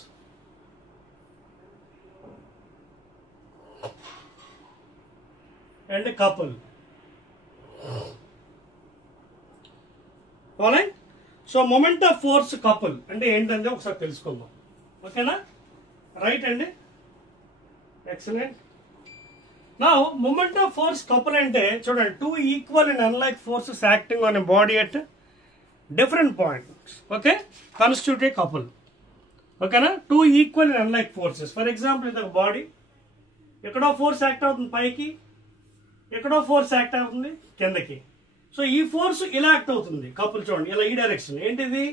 and couple. So moment of force, couple అంటే ఏంటంటే ఒకసారి తెలుసుకుందాం. ఓకేనా, రైట్ అండి, ఎక్సలెంట్. నా మొమెంట్ ఆఫ్ ఫోర్స్ కపుల్ అంటే చూడండి, two equal and unlike forces acting on a body at different points, okay, constitute a couple. ఓకేనా, two equal and unlike forces. For example ఇది ఒక బాడీ, ఎక్కడో ఫోర్స్ యాక్ట్ అవుతుంది పైకి, ఎక్కడో ఫోర్స్ యాక్ట్ అవుతుంది కిందకి. సో ఈ ఫోర్స్ ఇలా యాక్ట్ అవుతుంది కపుల్. చూడండి, ఇలా ఈ డైరెక్షన్ ఏంటిది?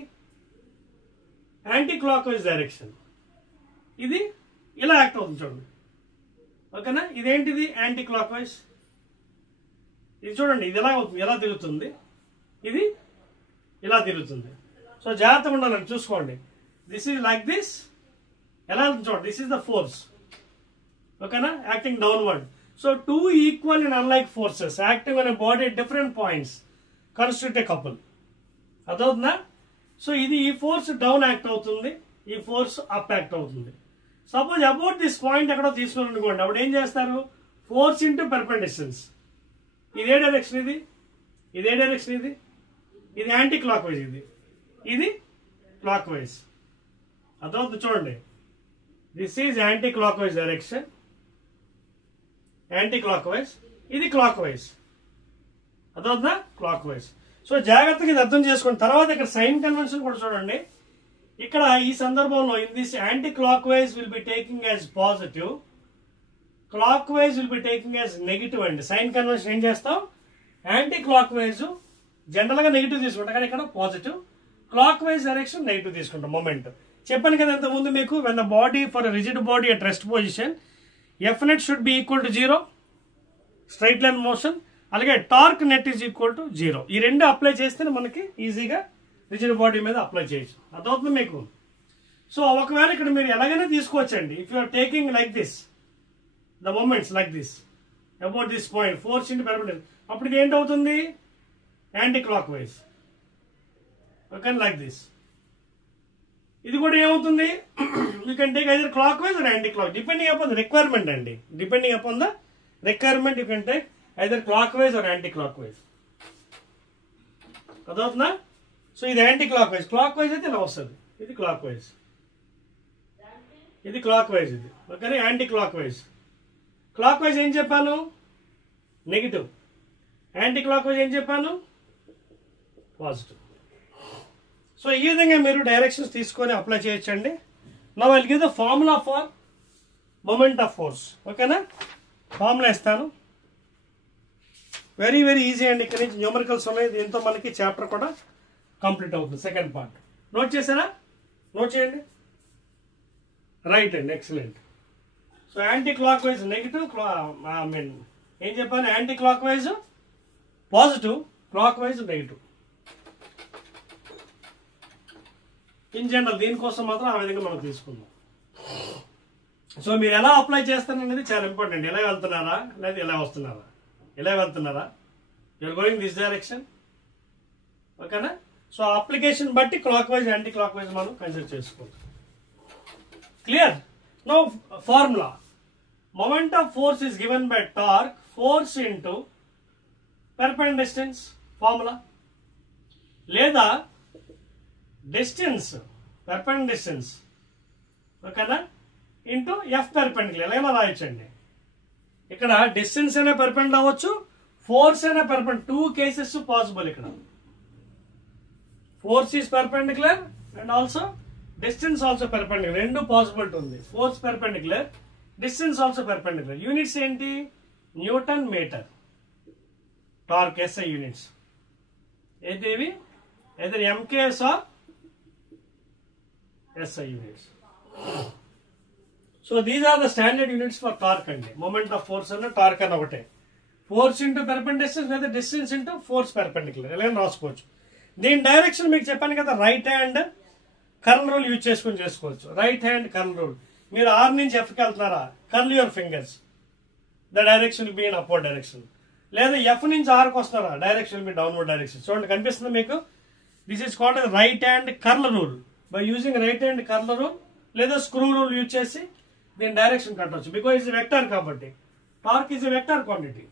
Anti clockwise direction. ఇది ఇలా యాక్ట్ అవుతుంది చూడండి. ఓకేనా, ఇదేంటిది? Anti clockwise. ఇది చూడండి, ఇది ఎలా అవుతుంది, ఎలా తిరుగుతుంది, ఇది ఇలా తిరుగుతుంది. సో జాగ్రత్తగా ఉండాలని చూసుకోండి. దిస్ ఈజ్ లైక్ దిస్, ఎలా అవుతుంది చూడండి, దిస్ ఈజ్ ద ఫోర్స్. ఓకేనా, acting downward. So two equal and unlike forces acting on a body at different points constitute a couple. అర్థమవుతుందా? సో ఇది ఈ ఫోర్స్ డౌన్ యాక్ట్ అవుతుంది, ఈ ఫోర్స్ అప్ యాక్ట్ అవుతుంది. సపోజ్ అబౌట్ దిస్ పాయింట్ ఎక్కడో తీసుకుని అనుకోండి, అప్పుడు ఏం చేస్తారు? Force into perpendicular distance. ఇదే డైరెక్షన్, ఇదే డైరెక్షన్, ఇది యాంటీ క్లాక్ వైజ్, ఇది క్లాక్ వైజ్. అర్థమవుతుంది చూడండి, this is anti clockwise direction, anti clockwise, ఇది క్లాక్ వైజ్. అదవుతుందా? Clockwise. సో జాగ్రత్తగా ఇది అర్థం చేసుకోండి. తర్వాత ఇక్కడ సైన్ కన్వెన్షన్ కూడా చూడండి. ఇక్కడ ఈ సందర్భంలో in this anti clock wise will be taking as positive, clock wise will be taking as negative అండి. సైన్ కన్వెన్షన్ ఏం చేస్తాం? యాంటీ క్లాక్ వైజ్ జనరల్ గా నెగిటివ్ తీసుకుంటాం, కానీ ఇక్కడ positive. Clock wise direction negative తీసుకుంటాం. మొమెంట్ చెప్పాను కదా ఇంత ముందు మీకు, when the body for rigid body at rest position F net should be equal to 0, straight line motion. అలాగే torque net is equal to 0. ఈ రెండు అప్లై చేస్తే మనకి ఈజీగా రిజిడ్ బాడీ మీద అప్లై చేయొచ్చు. అదవుతుంది మీకు. సో ఒకవేళ ఇక్కడ మీరు ఎలాగైనా తీసుకోవచ్చండి. If you are taking like this the moments like this about this point, force into perpendicular, అప్పుడు ఇది ఏంటవుతుంది? Anti clockwise. Okay, like this. ఇది కూడా ఏమవుతుంది, you can take either clockwise or anti clock depending upon the requirement అండి. Depending upon the requirement you can take either clockwise or anti clockwise. అదవుతుందా? So ఇది anti clockwise. Clockwise అయితే ఇలా వస్తుంది, ఇది clockwise, ఇది clockwise, ఇది ఓకేనా. Anti clockwise. Clock wise ఏం చెప్పాను, నెగిటివ్. యాంటీ క్లాక్ వైజ్ ఏం చెప్పాను, పాజిటివ్. సో ఈ విధంగా మీరు డైరెక్షన్స్ తీసుకొని అప్లై చేయొచ్చండి. Now I will give the formula for moment of force. ఓకేనా, ఫార్ములా ఇస్తాను. వెరీ వెరీ ఈజీ అండి. ఇక్కడ నుంచి న్యూమరికల్స్ ఉన్నాయి, దీంతో మనకి చాప్టర్ కూడా కంప్లీట్ అవుతుంది. సెకండ్ పార్ట్ నోట్ చేశారా? నోట్ చేయండి. రైట్ అండి, excellent. So anti clockwise negative, ఏం చెప్పాను, anti clockwise positive, clock wise negative. In general దీనికోసం మాత్రం ఆ విధంగా మనం తీసుకుందాం. సో మీరు ఎలా అప్లై చేస్తారనేది చాలా ఇంపార్టెంట్. ఎలా వెళ్తున్నారా లేదా ఎలా వస్తున్నారా, ఎలా వెళ్తున్నారా, యూఆర్ గోయింగ్ దిస్ డైరెక్షన్, ఓకేనా. సో అప్లికేషన్ బట్టి clock wise anti clock wise మనం కన్సిడర్ చేసుకోవచ్చు. Clear? Now formula, moment of force is given by torque, force into perpendicular distance, formula. లేదా distance, perpendicular distance, ఓకేనా, ఇంటూ ఎఫ్ పెర్పెండిక్యులర్. ఎలా రాయొచ్చండి, ఇక్కడ distance అయినా పెర్పెండిక్యులర్ అవ్వచ్చు, ఫోర్స్ అయినా పెర్పెండిక్యులర్. Two cases possible. ఇక్కడ force is perpendicular and also distance also perpendicular. రెండు పాసిబిలిటీ ఉంది. Force perpendicular, distance also perpendicular. Units ఏంటి, newton metre. Torque SI units ఏంటి ఇవి, either MKS or SI units. So these are the standard units for torque అండి. moment of force అన్న torque అన్న ఒకటే. Force into perpendicular distance లేదా distance into force perpendicular ఎలా రాసుకోవచ్చు. దీని డైరెక్షన్ మీకు చెప్పాను కదా, right hand curl rule use చేసుకుని చేసుకోవచ్చు. Right hand curl rule. మీరు ఆర్ నుంచి ఎఫ్కి వెళ్తున్నారా, curl your fingers, the direction will be in upward direction. లేదా ఎఫ్ నుంచి ఆర్కి వస్తున్నారా, direction will be downward direction. చూడండి కనిపిస్తుంది మీకు. This is called as right hand curl rule. By using right hand curl rule లేదా screw rule use చేసి దీని direction కట్టవచ్చు. బికాజ్ ఇస్ వెక్టర్ కాబట్టి. Torque is a vector quantity,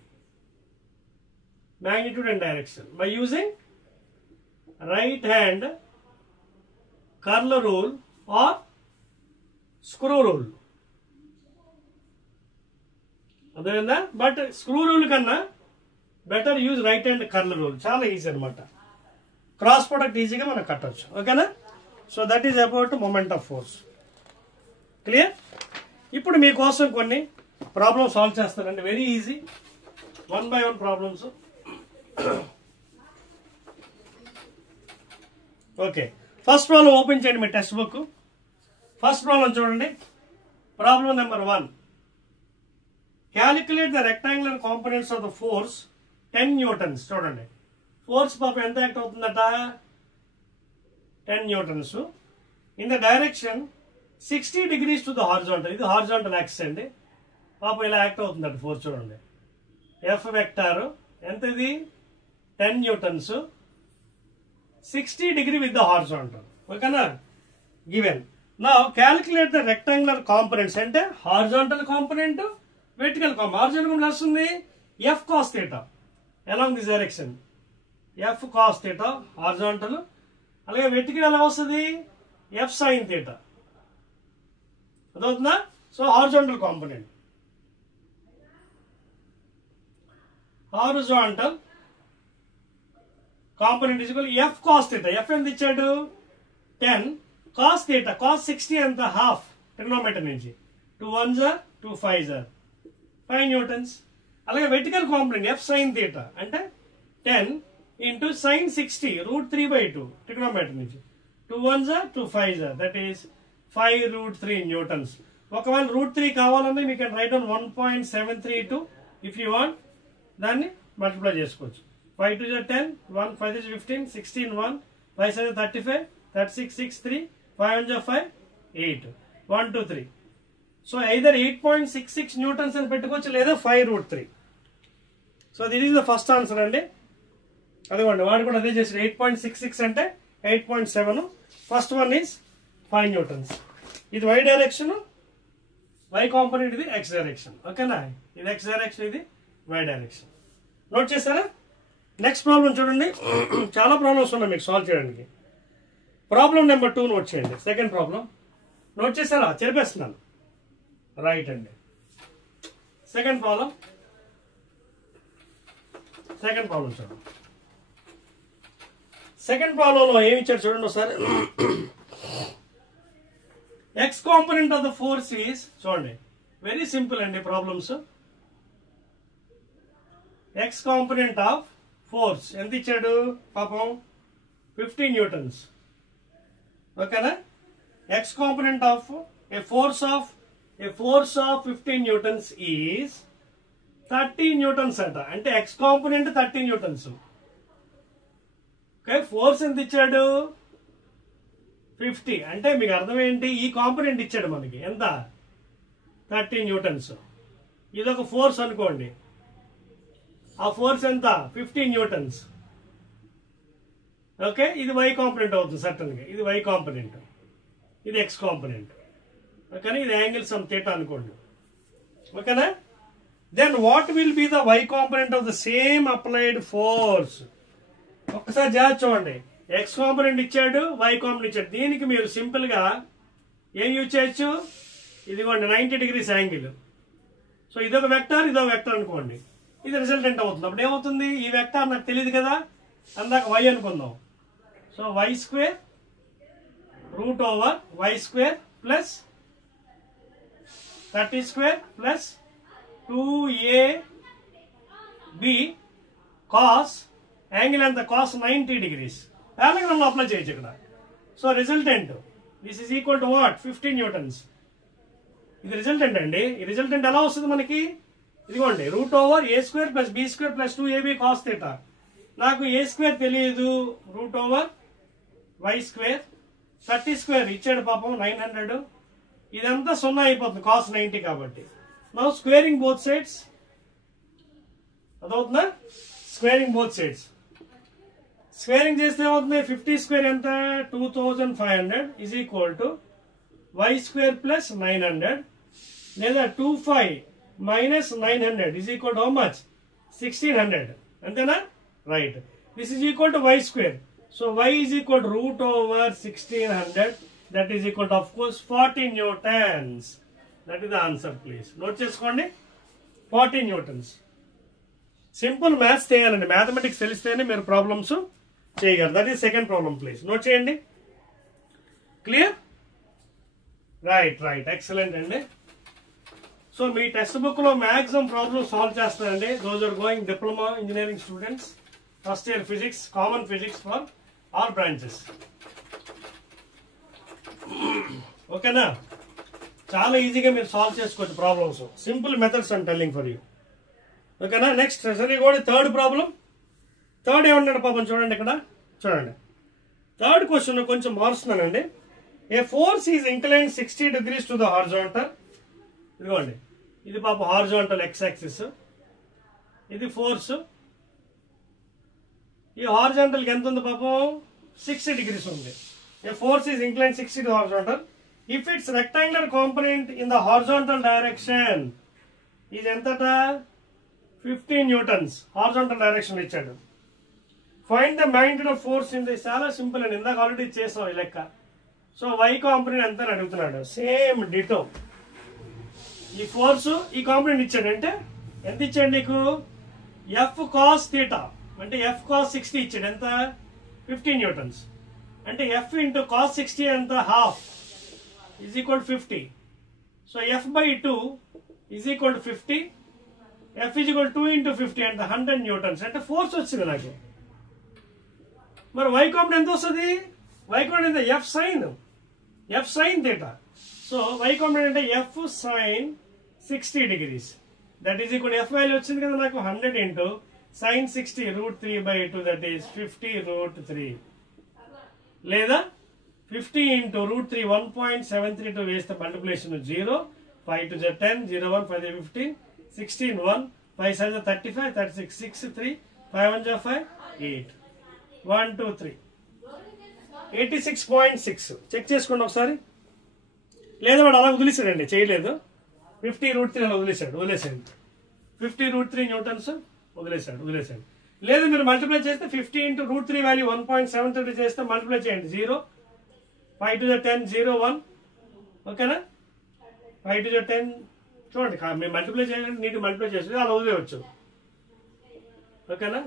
magnitude and direction. By using right hand curl rule or screw rule. అదేనా, but screw rule కన్నా better use right hand curl rule. చాలా easy అనమాట. Cross product ఈజీగా మనం కట్టవచ్చు. ఓకేనా. So that is about moment of force. Clear? ఇప్పుడు మీకోసం కొన్ని ప్రాబ్లమ్స్ సాల్వ్ చేస్తానండి. Very easy, 1 by 1 problems. Okay, first problem open చేయండి మీ టెక్స్ట్ బుక్. ఫస్ట్ ప్రాబ్లం చూడండి. Problem number 1. Calculate the rectangular components of the force 10 newtons. చూడండి force పాప ఎంత యాక్ట్ అవుతుందట, 10 newtons in the direction 60 degrees to the horizontal. ఇది horizontal axis అండి. పాప ఇలా యాక్ట్ అవుతుందట ఫోర్స్. చూడండి ఎఫ్ వెక్టార్ ఎంత, ఇది 10 newtons, 60 degree with the horizontal. ఓకేనా. Given now calculate the rectangular components. అంటే horizontal component, vertical component. Horizontal component వస్తుంది F cos theta along this direction, F cos theta horizontal. అలాగే vertical ఎలా వస్తుంది, F sine theta. అదవుతుందా. So horizontal component, horizontal component is equal F cos theta. F ఎంత ఇచ్చాడు, 10. Cos theta, cos 60 ఎంత, half trigonometry నుంచి. 2 1s are 2 5s are 5 Newton's. అలాగే vertical component F sine theta అంటే 10 ఇంటూ సైన్ 60 √3/2 ట్రిగ్నోమెట్రీ నుంచి. 2 1s are 2 5s are, that is 5√3 newtons. ఒకవేళ √3 కావాలంటే మీకు right on 1.732 if you want. దాన్ని మల్టిప్లై చేసుకోవచ్చు. 5 2s are 10, 1 5 is 15, 16 1, 5 7 35, 36 6 3, 5 1s are 5, 8, 1 2 3. So either 8.66 newtons అని పెట్టుకోవచ్చు లేదా 5√3. So this is the first answer అండి. అదిగోండి వాడు కూడా అదే చేసాడు. 8.66 అంటే 8.7. First one is 5 newtons. ఇది y డైరెక్షన్, y కాంపోనెంట్ ఇది x డైరెక్షన్. ఓకేనా, ఇది x డైరెక్షన్, ఇది y డైరెక్షన్. నోట్ చేస్తారా? నెక్స్ట్ ప్రాబ్లం చూడండి. చాలా ప్రాబ్లమ్స్ ఉన్నాయి మీకు సాల్వ్ చేయడానికి. ప్రాబ్లం నెంబర్ 2 నోట్ చేయండి. సెకండ్ ప్రాబ్లం నోట్ చేస్తారా? చెరిపేస్తున్నాను. రైట్ అండి. సెకండ్ ప్రాబ్లం చూడండి. సెకండ్ ప్రాబ్లంలో ఏమి ఇచ్చారు చూడండి ఒకసారి. X component of the force is, చూడండి వెరీ సింపుల్ అండి problems. X component of force ఎంత ఇచ్చాడు పాపం? 15 న్యూటన్స్. ఓకేనా, X component of a force of 15 newtons is 30 newtons అంట. అంటే X component 30 newtons. Okay, force ఎంత ఇచ్చాడు? 50. అంటే మీకు అర్థం ఏంటి? ఈ కాంపోనెంట్ ఇచ్చాడు మనకి ఎంత? 30 న్యూటన్స్. ఇదొక ఫోర్స్ అనుకోండి. ఆ ఫోర్స్ ఎంత? 15 న్యూటన్స్. ఓకే, ఇది y కాంపోనెంట్ అవుతుంది సర్టన్ గా. ఇది y కాంపోనెంట్, ఇది x కాంపోనెంట్. ఓకేనా, ఇది యాంగిల్ సమ్ థీటా అనుకోండి. ఓకేనా, then what will be the y component of the same applied force? ఒక్కసారి జాగ్రత్త చూడండి. x కాంపోనెంట్ ఇచ్చాడు, y కాంపోనెంట్ ఇచ్చాడు. దీనికి మీరు సింపుల్ గా ఏం యూజ్ చేయొచ్చు? ఇదిగోండి 90 డిగ్రీస్ యాంగిల్. సో ఇదొక వెక్టర్, ఇదొక వెక్టర్ అనుకోండి. ఇది రిజల్టెంట్ అవుతుంది. అప్పుడు ఏమవుతుంది? ఈ వెక్టర్ నాకు తెలియదు కదా, అందాక y అనుకుందాం. So y square root over y square plus 30 square plus 2ab cos angle ఎంత? Cos 90 degrees. ప్యారలగ్రామ్ అప్లై చేయొచ్చు ఇక్కడ. So resultant this is equal to what? 15 newtons. ఇది రిజల్టెంట్ అండి. ఈ రిజల్టెంట్ ఎలా వస్తుంది మనకి? ఇదిగోండి root over A square plus B square plus 2ab cos theta. నాకు ఏ స్క్వేర్ తెలియదు, root over y square. 30 square ఇచ్చాడు పాపం 900. ఇదంతా 0 అయిపోతుంది కాస్ 90 కాబట్టి. Now squaring both sides. అదవుతుందా? Squaring both sides. స్క్వేరింగ్ చేస్తే ఏమవుతుంది? 50 స్క్వేర్ ఎంత? 2500 is equal to y square plus 900 లేదా 25 minus 900 is equal to how much? 1600. అంతేనా? Right. This is equal to y square. So y is equal to root over 1600. That is equal to of course 40 newtons. That is the answer. Please note చేసుకోండి. 40 newtons. Simple maths చేయాలండి. Mathematics తెలిస్తేనే మీరు problems చేయగలరు. That is second problem. Please note చేయండి. Clear? Right right, excellent అండి. So మీ textbook లో maximum problem solve చేస్తారండి. Those are going diploma engineering students, first year physics, common physics for all branches. ఓకేనా, చాలా ఈజీగా మీరు సాల్వ్ చేసుకోవచ్చు problems. Simple methods and telling for you. ఓకేనా, నెక్స్ట్ సరే కూడా థర్డ్ ప్రాబ్లం. థర్డ్ ఏమన్నాడు పాపం చూడండి ఇక్కడ. చూడండి థర్డ్ క్వశ్చన్ కొంచెం మారుస్తున్నానండి. A force is incline 60 degrees to the horizontal. ఇదిగోండి ఇది పాప హారిజాంటల్ ఎక్స్ యాక్సిస్, ఇది ఫోర్స్. ఈ హారిజాంటల్ కి ఎంత ఉంది పాపం? 60 degrees ఉంది. A force is incline 60 to horizontal. If its rectangular component in the horizontal direction is ఎంతట? 15 newtons. హారిజాంటల్ డైరెక్షన్ ఇచ్చాడు. Find the magnitude of force in the. చాలా సింపుల్ అండి, ఇందాక ఆల్రెడీ చేసాం ఈ లెక్క. సో వై కాంపోనెంట్ ఎంత అని అడుగుతున్నాడు. Same ditto. ఈ ఫోర్స్ ఈ కాంపోనెంట్ ఇచ్చాడు అంటే ఎంత ఇచ్చాడు నీకు? ఎఫ్ కాస్ థీటా అంటే ఎఫ్ కాస్ 60 ఇచ్చాడు. ఎంత? 15 న్యూటన్స్. అంటే ఎఫ్ ఇంటూ కాస్ 60 ఎంత? Half is equal 50. So F by 2 is equal 50. F is equal 2 into 50 అంటే 100 న్యూటన్స్. అంటే ఫోర్స్ వచ్చింది నాకు. మరి వై కాంపోనెంట్ ఎంత వస్తుంది? వై కాంపోనెంట్ ఎంత? F sine theta. So y component అంటే F sine 60 degrees. That is equal F value వచ్చింది కదా నాకు 100 into sin 60 √3/2 దట్ ఈస్ 50 √3 లేదా 50 into √3 1.732 వేస్తే మల్టిప్లికేషన్ 0 5 to 10 0 1 5 15 16 1 5 7 35 36 6 3 5 1 5 8 1 2 3 86.6 చెక్ చేసుకోండి ఒకసారి. లేదా వాడు అలా వదిలేసాడండి, చేయలేదు. 50√3 అలా వదిలేసాడు. 50√3 న్యూటన్స్ వదిలేసాడు. లేదు మీరు మల్టిప్లై చేస్తే 50 × √3 వాల్యూ 1.73 చేస్తే మల్టిప్లై చేయండి. 0 5 to the 10 0 1. ఓకేనా? 5 to the 10 చూడండి, మీరు మల్టిప్లై చేయండి, నీటి మల్టిప్లై చేస్తే అలా వదిలేయచ్చు. ఓకేనా?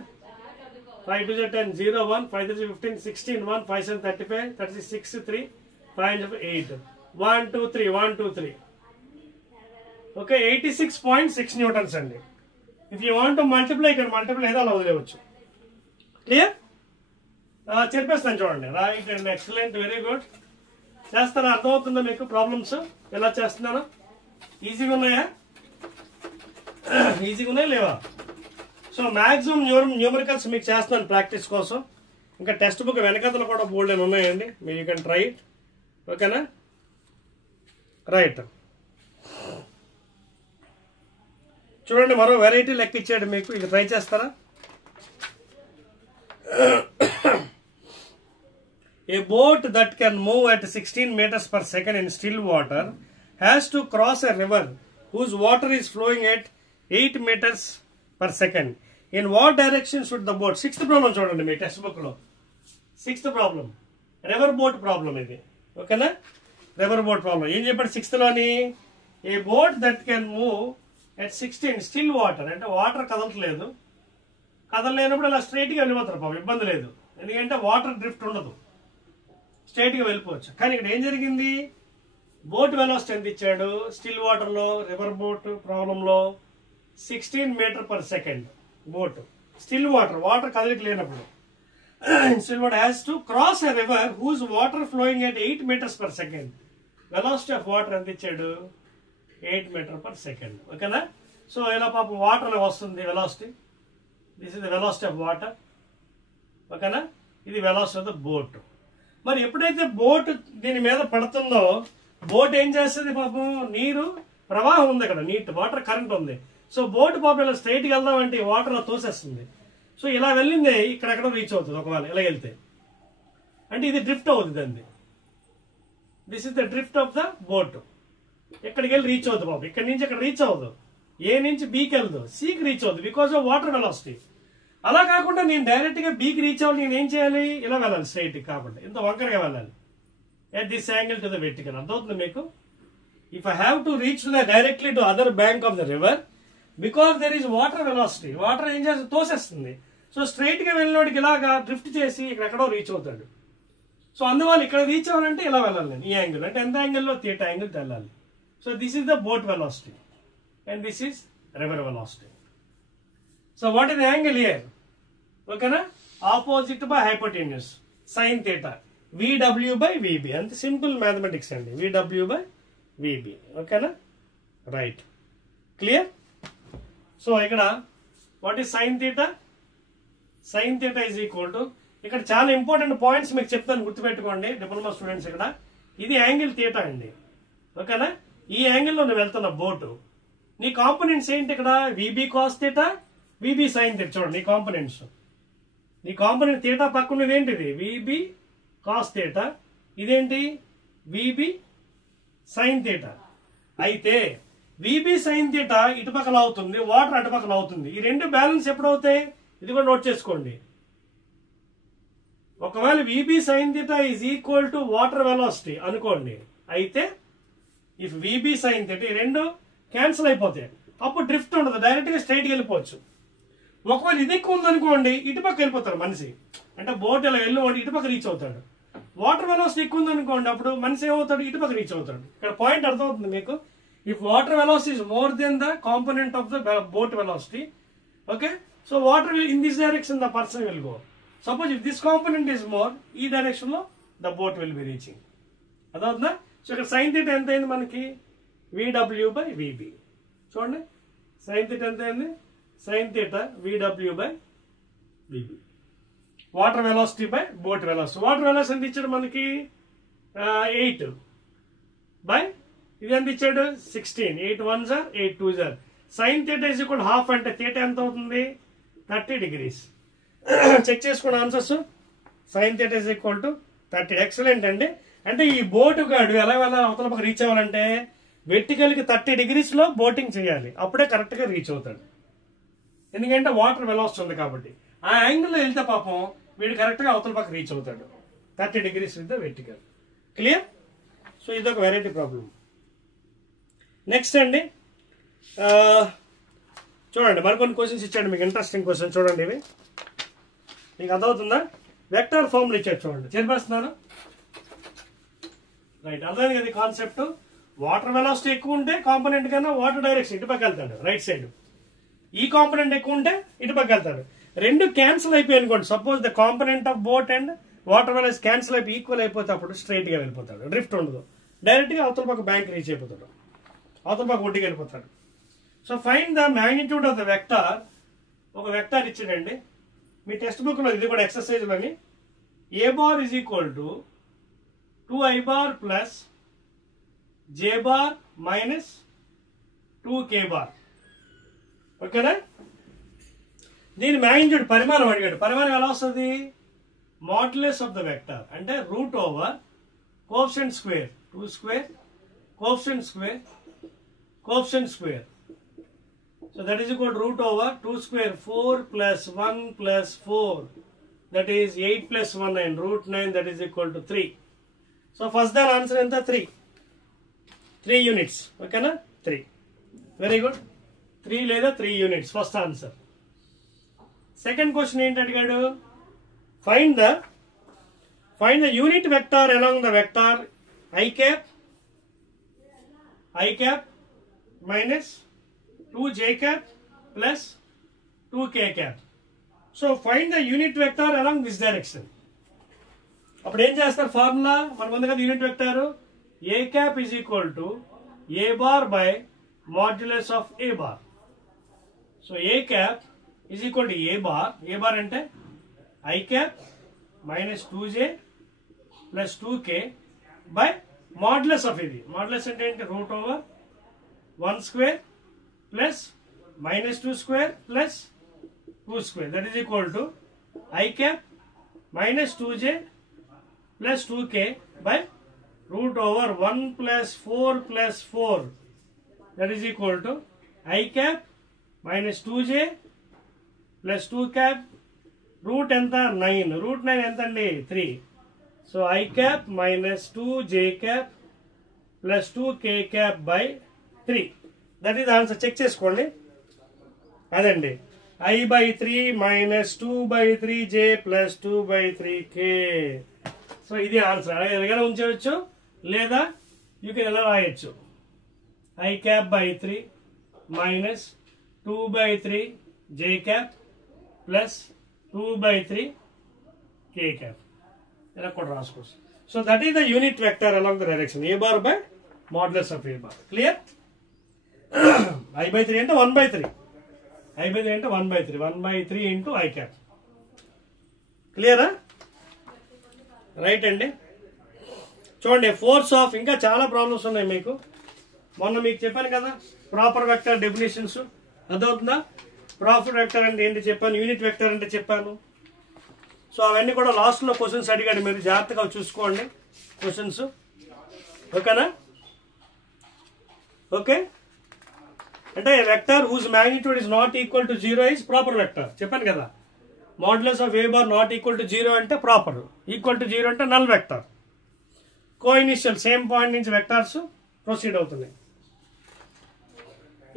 5 to the 10 0 1 5 to the 15 16 1 5 7 35 36 3 5 8 1 2 3 1 2 3. Okay, 86.6 Newton's అండి. If you want to multiply ఇక్కడ మల్టిప్లై అయితే అలా వదిలేయచ్చు. క్లియర్? చెప్పేస్తాను చూడండి. Right and excellent, very good. చేస్తారా? అర్థమవుతుందా మీకు ప్రాబ్లమ్స్ ఎలా చేస్తున్నాను? ఈజీగా ఉన్నాయా? ఈజీగా ఉన్నాయా లేవా? సో మ్యాక్సిమం న్యూమరికల్స్ మీకు చేస్తున్నాను ప్రాక్టీస్ కోసం. ఇంకా టెక్స్ట్ బుక్ వెనకతలు కూడా బోల్డ్ అని ఉన్నాయండి, మీరు యూ కెన్ ట్రై ఇట్. ఓకేనా? రైట్, చూడండి మరో వెరైటీ లెక్క ఇచ్చాడు మీకు, ఇది ట్రై చేస్తారా? A boat that can move at 16 meters per second in still water has to cross a river whose water is flowing at 8 meters per second. In what direction should the boat? 6th problem చూడండి మీ textbook లో. 6th problem river boat problem ఇది. ఓకేనా? River boat problem ఏం చెప్పాడు 6th లోని? A boat that can move at 16 still water, అంటే water కదలలేనప్పుడు అలా స్ట్రైట్ గా వెళ్ళిపోతారు పాపం, ఇబ్బంది లేదు. ఎందుకంటే వాటర్ డ్రిఫ్ట్ ఉండదు, స్ట్రైట్ గా వెళ్ళిపోవచ్చు. కానీ ఇక్కడ ఏం జరిగింది? బోట్ వెలాసిటీ ఎంత ఇచ్చాడు? స్టిల్ వాటర్ లో రివర్ బోట్ ప్రాబ్లం లో 16 metre per second. Boat still water కదలిక లేనప్పుడు still water has to cross a river whose water flowing at 8 metres per second. Velocity of water ఎంత ఇచ్చాడు? 8 మీటర్ పర్ సెకండ్. ఓకేనా? So ఇలా పాపం water వస్తుంది velocity. This is the velocity of water. ఓకేనా? ఇది వెలాసిటీ ఆఫ్ ద బోట్. మరి ఎప్పుడైతే బోట్ దీని మీద పడుతుందో బోట్ ఏం చేస్తుంది? పాపం నీరు ప్రవాహం ఉంది, అక్కడ నీట్ వాటర్ కరెంట్ ఉంది. సో బోట్ పాపం ఇలా స్ట్రైట్గా వెళ్దామంటే వాటర్ లో తోసేస్తుంది. సో ఇలా వెళ్ళింది ఇక్కడెక్కడ రీచ్ అవుతుంది. ఒకవేళ ఇలా వెళ్తే అంటే ఇది డ్రిఫ్ట్ అవుతుంది అండి. This is the drift of the boat. ఎక్కడికి వెళ్ళి రీచ్ అవుతుంది పాపం, ఇక్కడ నుంచి అక్కడ రీచ్ అవ్వదు, ఏ నుంచి బీకి వెళ్దు, సికి రీచ్ అవుతుంది బికాస్ ఆఫ్ వాటర్ వెలాసిటీ. అలా కాకుండా నేను డైరెక్ట్ గా బీకి రీచ్ అవ్వాలి, నేను ఏం చేయాలి? ఇలా వెళ్ళాలి, స్ట్రైట్ కాకుండా ఇంత వంకరగా వెళ్ళాలి. At this angle to the vertical. అర్థమవుతుంది మీకు? If I have to reach directly to other bank of the river because there is water velocity, water ఏం చేస్తుంది? తోసేస్తుంది. సో స్ట్రైట్ గా వెళ్ళినోడికి ఇలాగా డ్రిఫ్ట్ చేసి ఇక్కడెక్కడో రీచ్ అవుతాడు. సో అందువల్ల ఇక్కడ రీచ్ అవ్వాలంటే ఇలా వెళ్ళాలి నేను, ఈ యాంగిల్ అంటే ఎంత యాంగిల్లో? థీటా యాంగిల్ వెళ్ళాలి. So this is the boat velocity and this is river velocity. So what is the angle here? ఓకేనా? Opposite by hypotenuse sine theta, VW by VB. అంత సింపుల్ మ్యాథమెటిక్స్ అండి, VW by VB. ఓకేనా? Right, clear? So ఇక్కడ what is sine theta? Sine theta is equal to, ఇక్కడ చాలా important points మీకు చెప్తాను, గుర్తుపెట్టుకోండి డిప్లొమా స్టూడెంట్స్. ఇక్కడ ఇది యాంగిల్ థీటా అండి. ఓకేనా? ఈ యాంగిల్లో నువ్వు వెళ్తున్న బోటు, నీ కాంపోనెంట్స్ ఏంటి? ఇక్కడ VB cos theta, VB sin theta. చూడండి నీ కాంపోనెంట్స్, నీ కాంపోనెంట్ థీటా పక్కన ఏంటిది? VB cos థీటా, ఇదేంటి? VB sin theta. అయితే VB sin థీటా ఇటుపక్కల అవుతుంది, వాటర్ అటుపక్కల అవుతుంది. ఈ రెండు బ్యాలెన్స్ ఎప్పుడు అవుతాయి? ఇది కూడా నోట్ చేసుకోండి. ఒకవేళ VB sin theta is equal to water velocity అనుకోండి, అయితే ఇఫ్ VB sin థీటా ఈ రెండు క్యాన్సిల్ అయిపోతాయి, అప్పుడు డ్రిఫ్ట్ ఉండదు, డైరెక్ట్ గా స్ట్రైట్ గా వెళ్ళిపోవచ్చు. ఒకవేళ ఇది ఎక్కువ ఉందనుకోండి, ఇటుపక్క వెళ్ళిపోతాడు మనిషి, అంటే బోట్ ఇలా వెళ్ళిపోండి ఇటుపక్క రీచ్ అవుతాడు. వాటర్ వెలాసిటీ ఎక్కువ ఉందనుకోండి, అప్పుడు మనిషి ఏమవుతాడు? ఇటుపక్క రీచ్ అవుతాడు. ఇక్కడ పాయింట్ అర్థమవుతుంది మీకు. If water velocity is more than the component of the boat velocity, okay, so water in this direction the person will go. Suppose if this component is more, ఈ డైరెక్షన్ లో the boat will be reaching. అదవుతుందా? So ఇక్కడ sine theta ఎంత అయింది మనకి? VW by VB. చూడండి sine theta ఎంత అయింది? Sine theta VW by VB. Water velocity by boat velocity. Water velocity ఎంత ఇచ్చాడు మనకి? 8 బై ఇది ఎంత ఇచ్చాడు? 16. 8 1s are 8 2s are. Sign theta is equal half, అంటే థీటా ఎంత అవుతుంది? 30 degrees. చెక్ చేసుకోండి answers. Sign theta is equal to 30. Excellent అండి. అంటే ఈ బోటు గాడు ఎలా అవతల పక్క రీచ్ అవ్వాలంటే వెర్టికల్కి 30 degreesలో బోటింగ్ చేయాలి, అప్పుడే కరెక్ట్గా రీచ్ అవుతాడు. ఎందుకంటే వాటర్ వెలాసిటీ ఉంది కాబట్టి. ఆ యాంగిల్లో వెళ్తే పాపం వీడు కరెక్ట్గా అవతల పక్క రీచ్ అవుతాడు. 30 degrees with the vertical. Clear? So ఇదొక వెరైటీ ప్రాబ్లం. నెక్స్ట్ అండి, చూడండి మరికొన్ని క్వశ్చన్స్ ఇచ్చాడు మీకు, ఇంట్రెస్టింగ్ క్వశ్చన్ చూడండి. ఇవి మీకు అర్థమవుతుందా? వెక్టర్ ఫార్ములా ఇచ్చాడు చూడండి, చేర్పేస్తున్నాను. రైట్, అర్థమైంది కదా కాన్సెప్ట్. వాటర్ వెలాసిటీ ఎక్కువ ఉంటే కాంపోనెంట్ కన్నా వాటర్ డైరెక్షన్ ఇటు పక్క వెళ్తాడు, రైట్ సైడ్. ఈ కాంపోనెంట్ ఎక్కువ ఉంటే ఇటు పక్క వెళ్తాడు. రెండు క్యాన్సిల్ అయిపోయి అనుకోండి, suppose the component of boat and water velocity cancel అయిపోయి ఈక్వల్ అయిపోతే అప్పుడు స్ట్రైట్ గా వెళ్ళిపోతాడు, డ్రిఫ్ట్ ఉండదు, డైరెక్ట్ గా అవతల పక్క బ్యాంక్ రీచ్ అయిపోతాడు, అవతల పక్క ఒడ్డుకి వెళ్ళిపోతాడు. So find the magnitude of the vector. ఒక వెక్టార్ ఇచ్చాడండి మీ టెక్స్ట్ బుక్ లో, ఇది కూడా ఎక్సర్సైజ్ లోని. A bar is equal to 2i bar plus j bar minus 2k bar. ఓకేనా? దీని మ్యాగ్నిట్యూడ్ పరిమాణం అడిగాడు. పరిమాణం ఎలా వస్తుంది? మాడ్యులస్ ఆఫ్ ద వెక్టార్ అంటే root over coefficient square, 2 square coefficient square coefficient square. So that is equal to root over 2 square 4 plus 1 plus 4, that is 8 plus 1 9, root 9, that is equal to 3. So first the answer enta 3 units. Okay na? 3. Very good. 3 లేదా 3 units first answer. Second question ఏంటి అడిగాడు? Find the unit vector along the vector i cap minus 2j cap plus 2k cap. So find the unit vector along this direction. అప్పుడు ఏం చేస్తారు? Formula మనకు ఉంది కదా, unit vector a cap is equal to a bar by modulus of A bar. So a cap is equal to a bar అంటే i cap minus 2j plus 2k by modulus of ఇది. Modulus అంటే ఏంటి? Root over 1 square plus minus 2 square plus 2 square, that is equal to I cap minus 2j plus 2k by root over 1 plus 4 plus 4, that is equal to I cap minus 2j plus 2 cap root enta 9, root 9 enta andi 3. So I cap minus 2j cap plus 2k cap by 3. That is answer. Check చేసుకోండి. అదండి I/3 minus 2/3j plus 2/3k. So ఇది answer. ఎలాగైనా ఉంచవచ్చు లేదా you can ఎలా రాయొచ్చు. I cap by 3 minus 2/3j cap plus 2/3k cap ఇలా కూడా రాసుకోవచ్చు. So that is the unit vector along the direction A bar by modulus of A bar. Clear? I/3 అంటే 1/3, I/3 అంటే 1/3, 1/3 ఇంటూ ఐ క్యాప్. క్లియరా? Right అండి. చూడండి force of, ఇంకా చాలా ప్రాబ్లమ్స్ ఉన్నాయి మీకు. మొన్న మీకు చెప్పాను కదా ప్రాపర్ వెక్టర్ డెఫినేషన్స్, అర్థమవుతుందా? ప్రాపర్ వెక్టర్ అంటే ఏంటి చెప్పాను, యూనిట్ వెక్టర్ అంటే చెప్పాను. సో అవన్నీ కూడా లాస్ట్లో క్వశ్చన్స్ అడిగాడు, మీరు జాగ్రత్తగా చూసుకోండి క్వశ్చన్స్. ఓకేనా? ఓకే, అంటే vector whose magnitude is not equal to 0 is proper vector. చెప్పాను కదా, modulus of A bar not equal to 0 అంటే ప్రాపర్, ఈక్వల్ టు 0 అంటే null vector. Coinitial same point నుంచి వెక్టర్స్ ప్రొసీడ్ అవుతున్నాయి.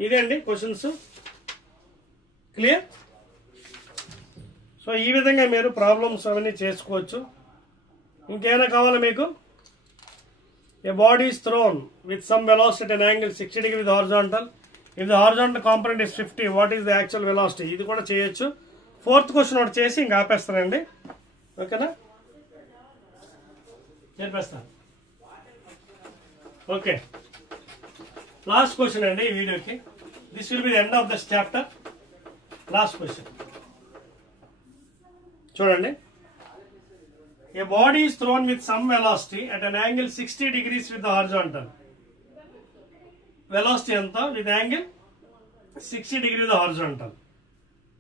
ఇదండి క్వశ్చన్స్. క్లియర్? సో ఈ విధంగా మీరు ప్రాబ్లమ్స్ అవన్నీ చేసుకోవచ్చు. ఇంకేమైనా కావాలా మీకు? A body is thrown with some velocity at an angle 60 degrees with horizontal. If the horizontal component is 50, what is the actual velocity? ఇది కూడా చేయొచ్చు. ఫోర్త్ క్వశ్చన్ ఒకటి చేసి ఇంకా ఆపేస్తానండి. ఓకేనా? చెప్పేస్తాను. ఓకే, లాస్ట్ క్వశ్చన్ అండి ఈ వీడియోకి. This will be the end of this chapter. Last question చూడండి. A body is thrown with some velocity at an angle 60 degrees with the horizontal. Velocity anta with angle 60 degrees with the horizontal.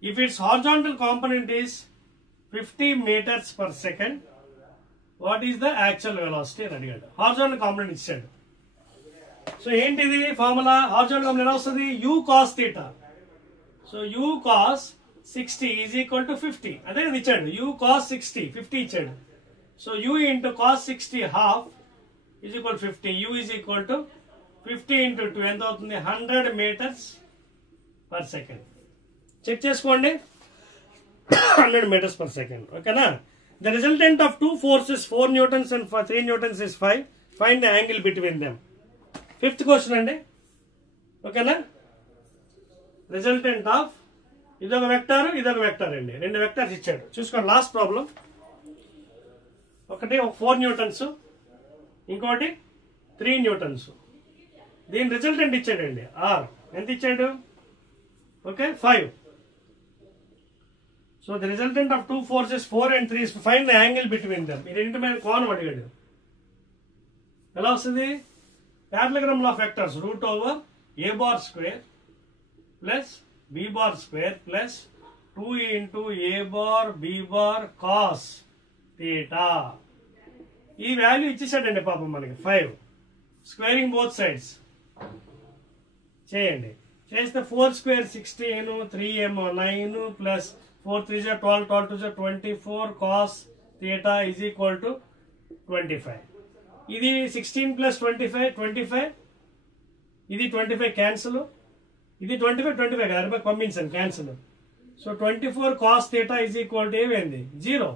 If its horizontal component is 50 meters per second, what is the actual velocity అని అడిగాడు. Horizontal component ఇచ్చాడు. So ఏంటిది formula? Horizontal component ఎలా వస్తుంది? u cos theta. So u cos 60 is equal to 50. అదే కదా ఇచ్చాడు, u cos 60 50 ఇచ్చాడు. So u into cos 60 half is equal 50. u is equal to 50 into 2 ఎంత అవుతుంది? 100 మీటర్స్ పర్ సెకండ్. చెక్ చేసుకోండి. 100 meters per second. ఓకేనా? The resultant of two forces 4 newtons and 3 newtons is 5. Find the angle between them. Fifth question అండి. ఓకేనా? Resultant of ఇదొక vector, ఇదొక vector అండి. 2 vectors ఇచ్చాడు. చూసుకోండి లాస్ట్ ప్రాబ్లం. ఒకటి 4 న్యూటన్స్, ఇంకోటి 3 న్యూటన్స్. దీని రిజల్టెంట్ ఇచ్చాడండి ఆర్. ఎంత ఇచ్చాడు? Okay 5. So the resultant of two forces 4 and 3 is to find the angle between them. ఈ రెండింటి మీద కోణం అడిగాడు. ఎలా వస్తుంది? Parallelogram of vectors root over a bar square plus b bar square plus 2 into a bar b bar cos theta. ఈ value ఇచ్చేసాడండి పాపం మనకి 5. స్క్వేరింగ్ బోత్ సైడ్స్ చేయండి. చేస్తే 4 square 16, 3 ఏమో 9 plus 4 3 12, 12 2 24 cos theta is equal to 25. ఇది 16 plus 25 25. ఇది 25 cancel. ఇది 25 25 కదా పంపించాను cancel. So 24 cos theta is equal to ఏమైంది? 0.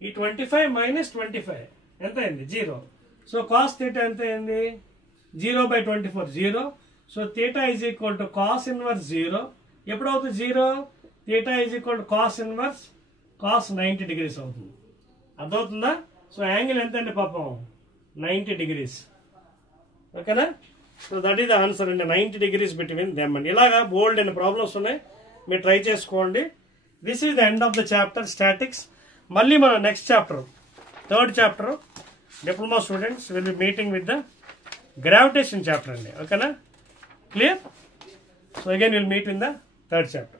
ఈ 25 మైనస్ 25 ఎంత అయింది? 0. సో cos theta ఎంత అయింది? 0/24 0. So theta is equal to cos inverse 0. ఎప్పుడు అవుతుంది 0? theta is equal to cos inverse cos 90 degrees అవుతుంది. అర్థమవుతుందా? సో యాంగిల్ ఎంత అండి పాపం? 90 degrees. ఓకేనా? So that is the answer అండి. 90 degrees బిట్వీన్ దెమ్ అండి. ఇలాగా బోల్డ్ అండ్ ప్రాబ్లమ్స్ ఉన్నాయి, మీరు ట్రై చేసుకోండి. This is the end of the chapter statics. మళ్ళీ మనం next chapter, 3rd chapter, diploma students will be meeting with the gravitation chapter అండి. ఓకేనా? Clear? So again will meet in the 3rd chapter.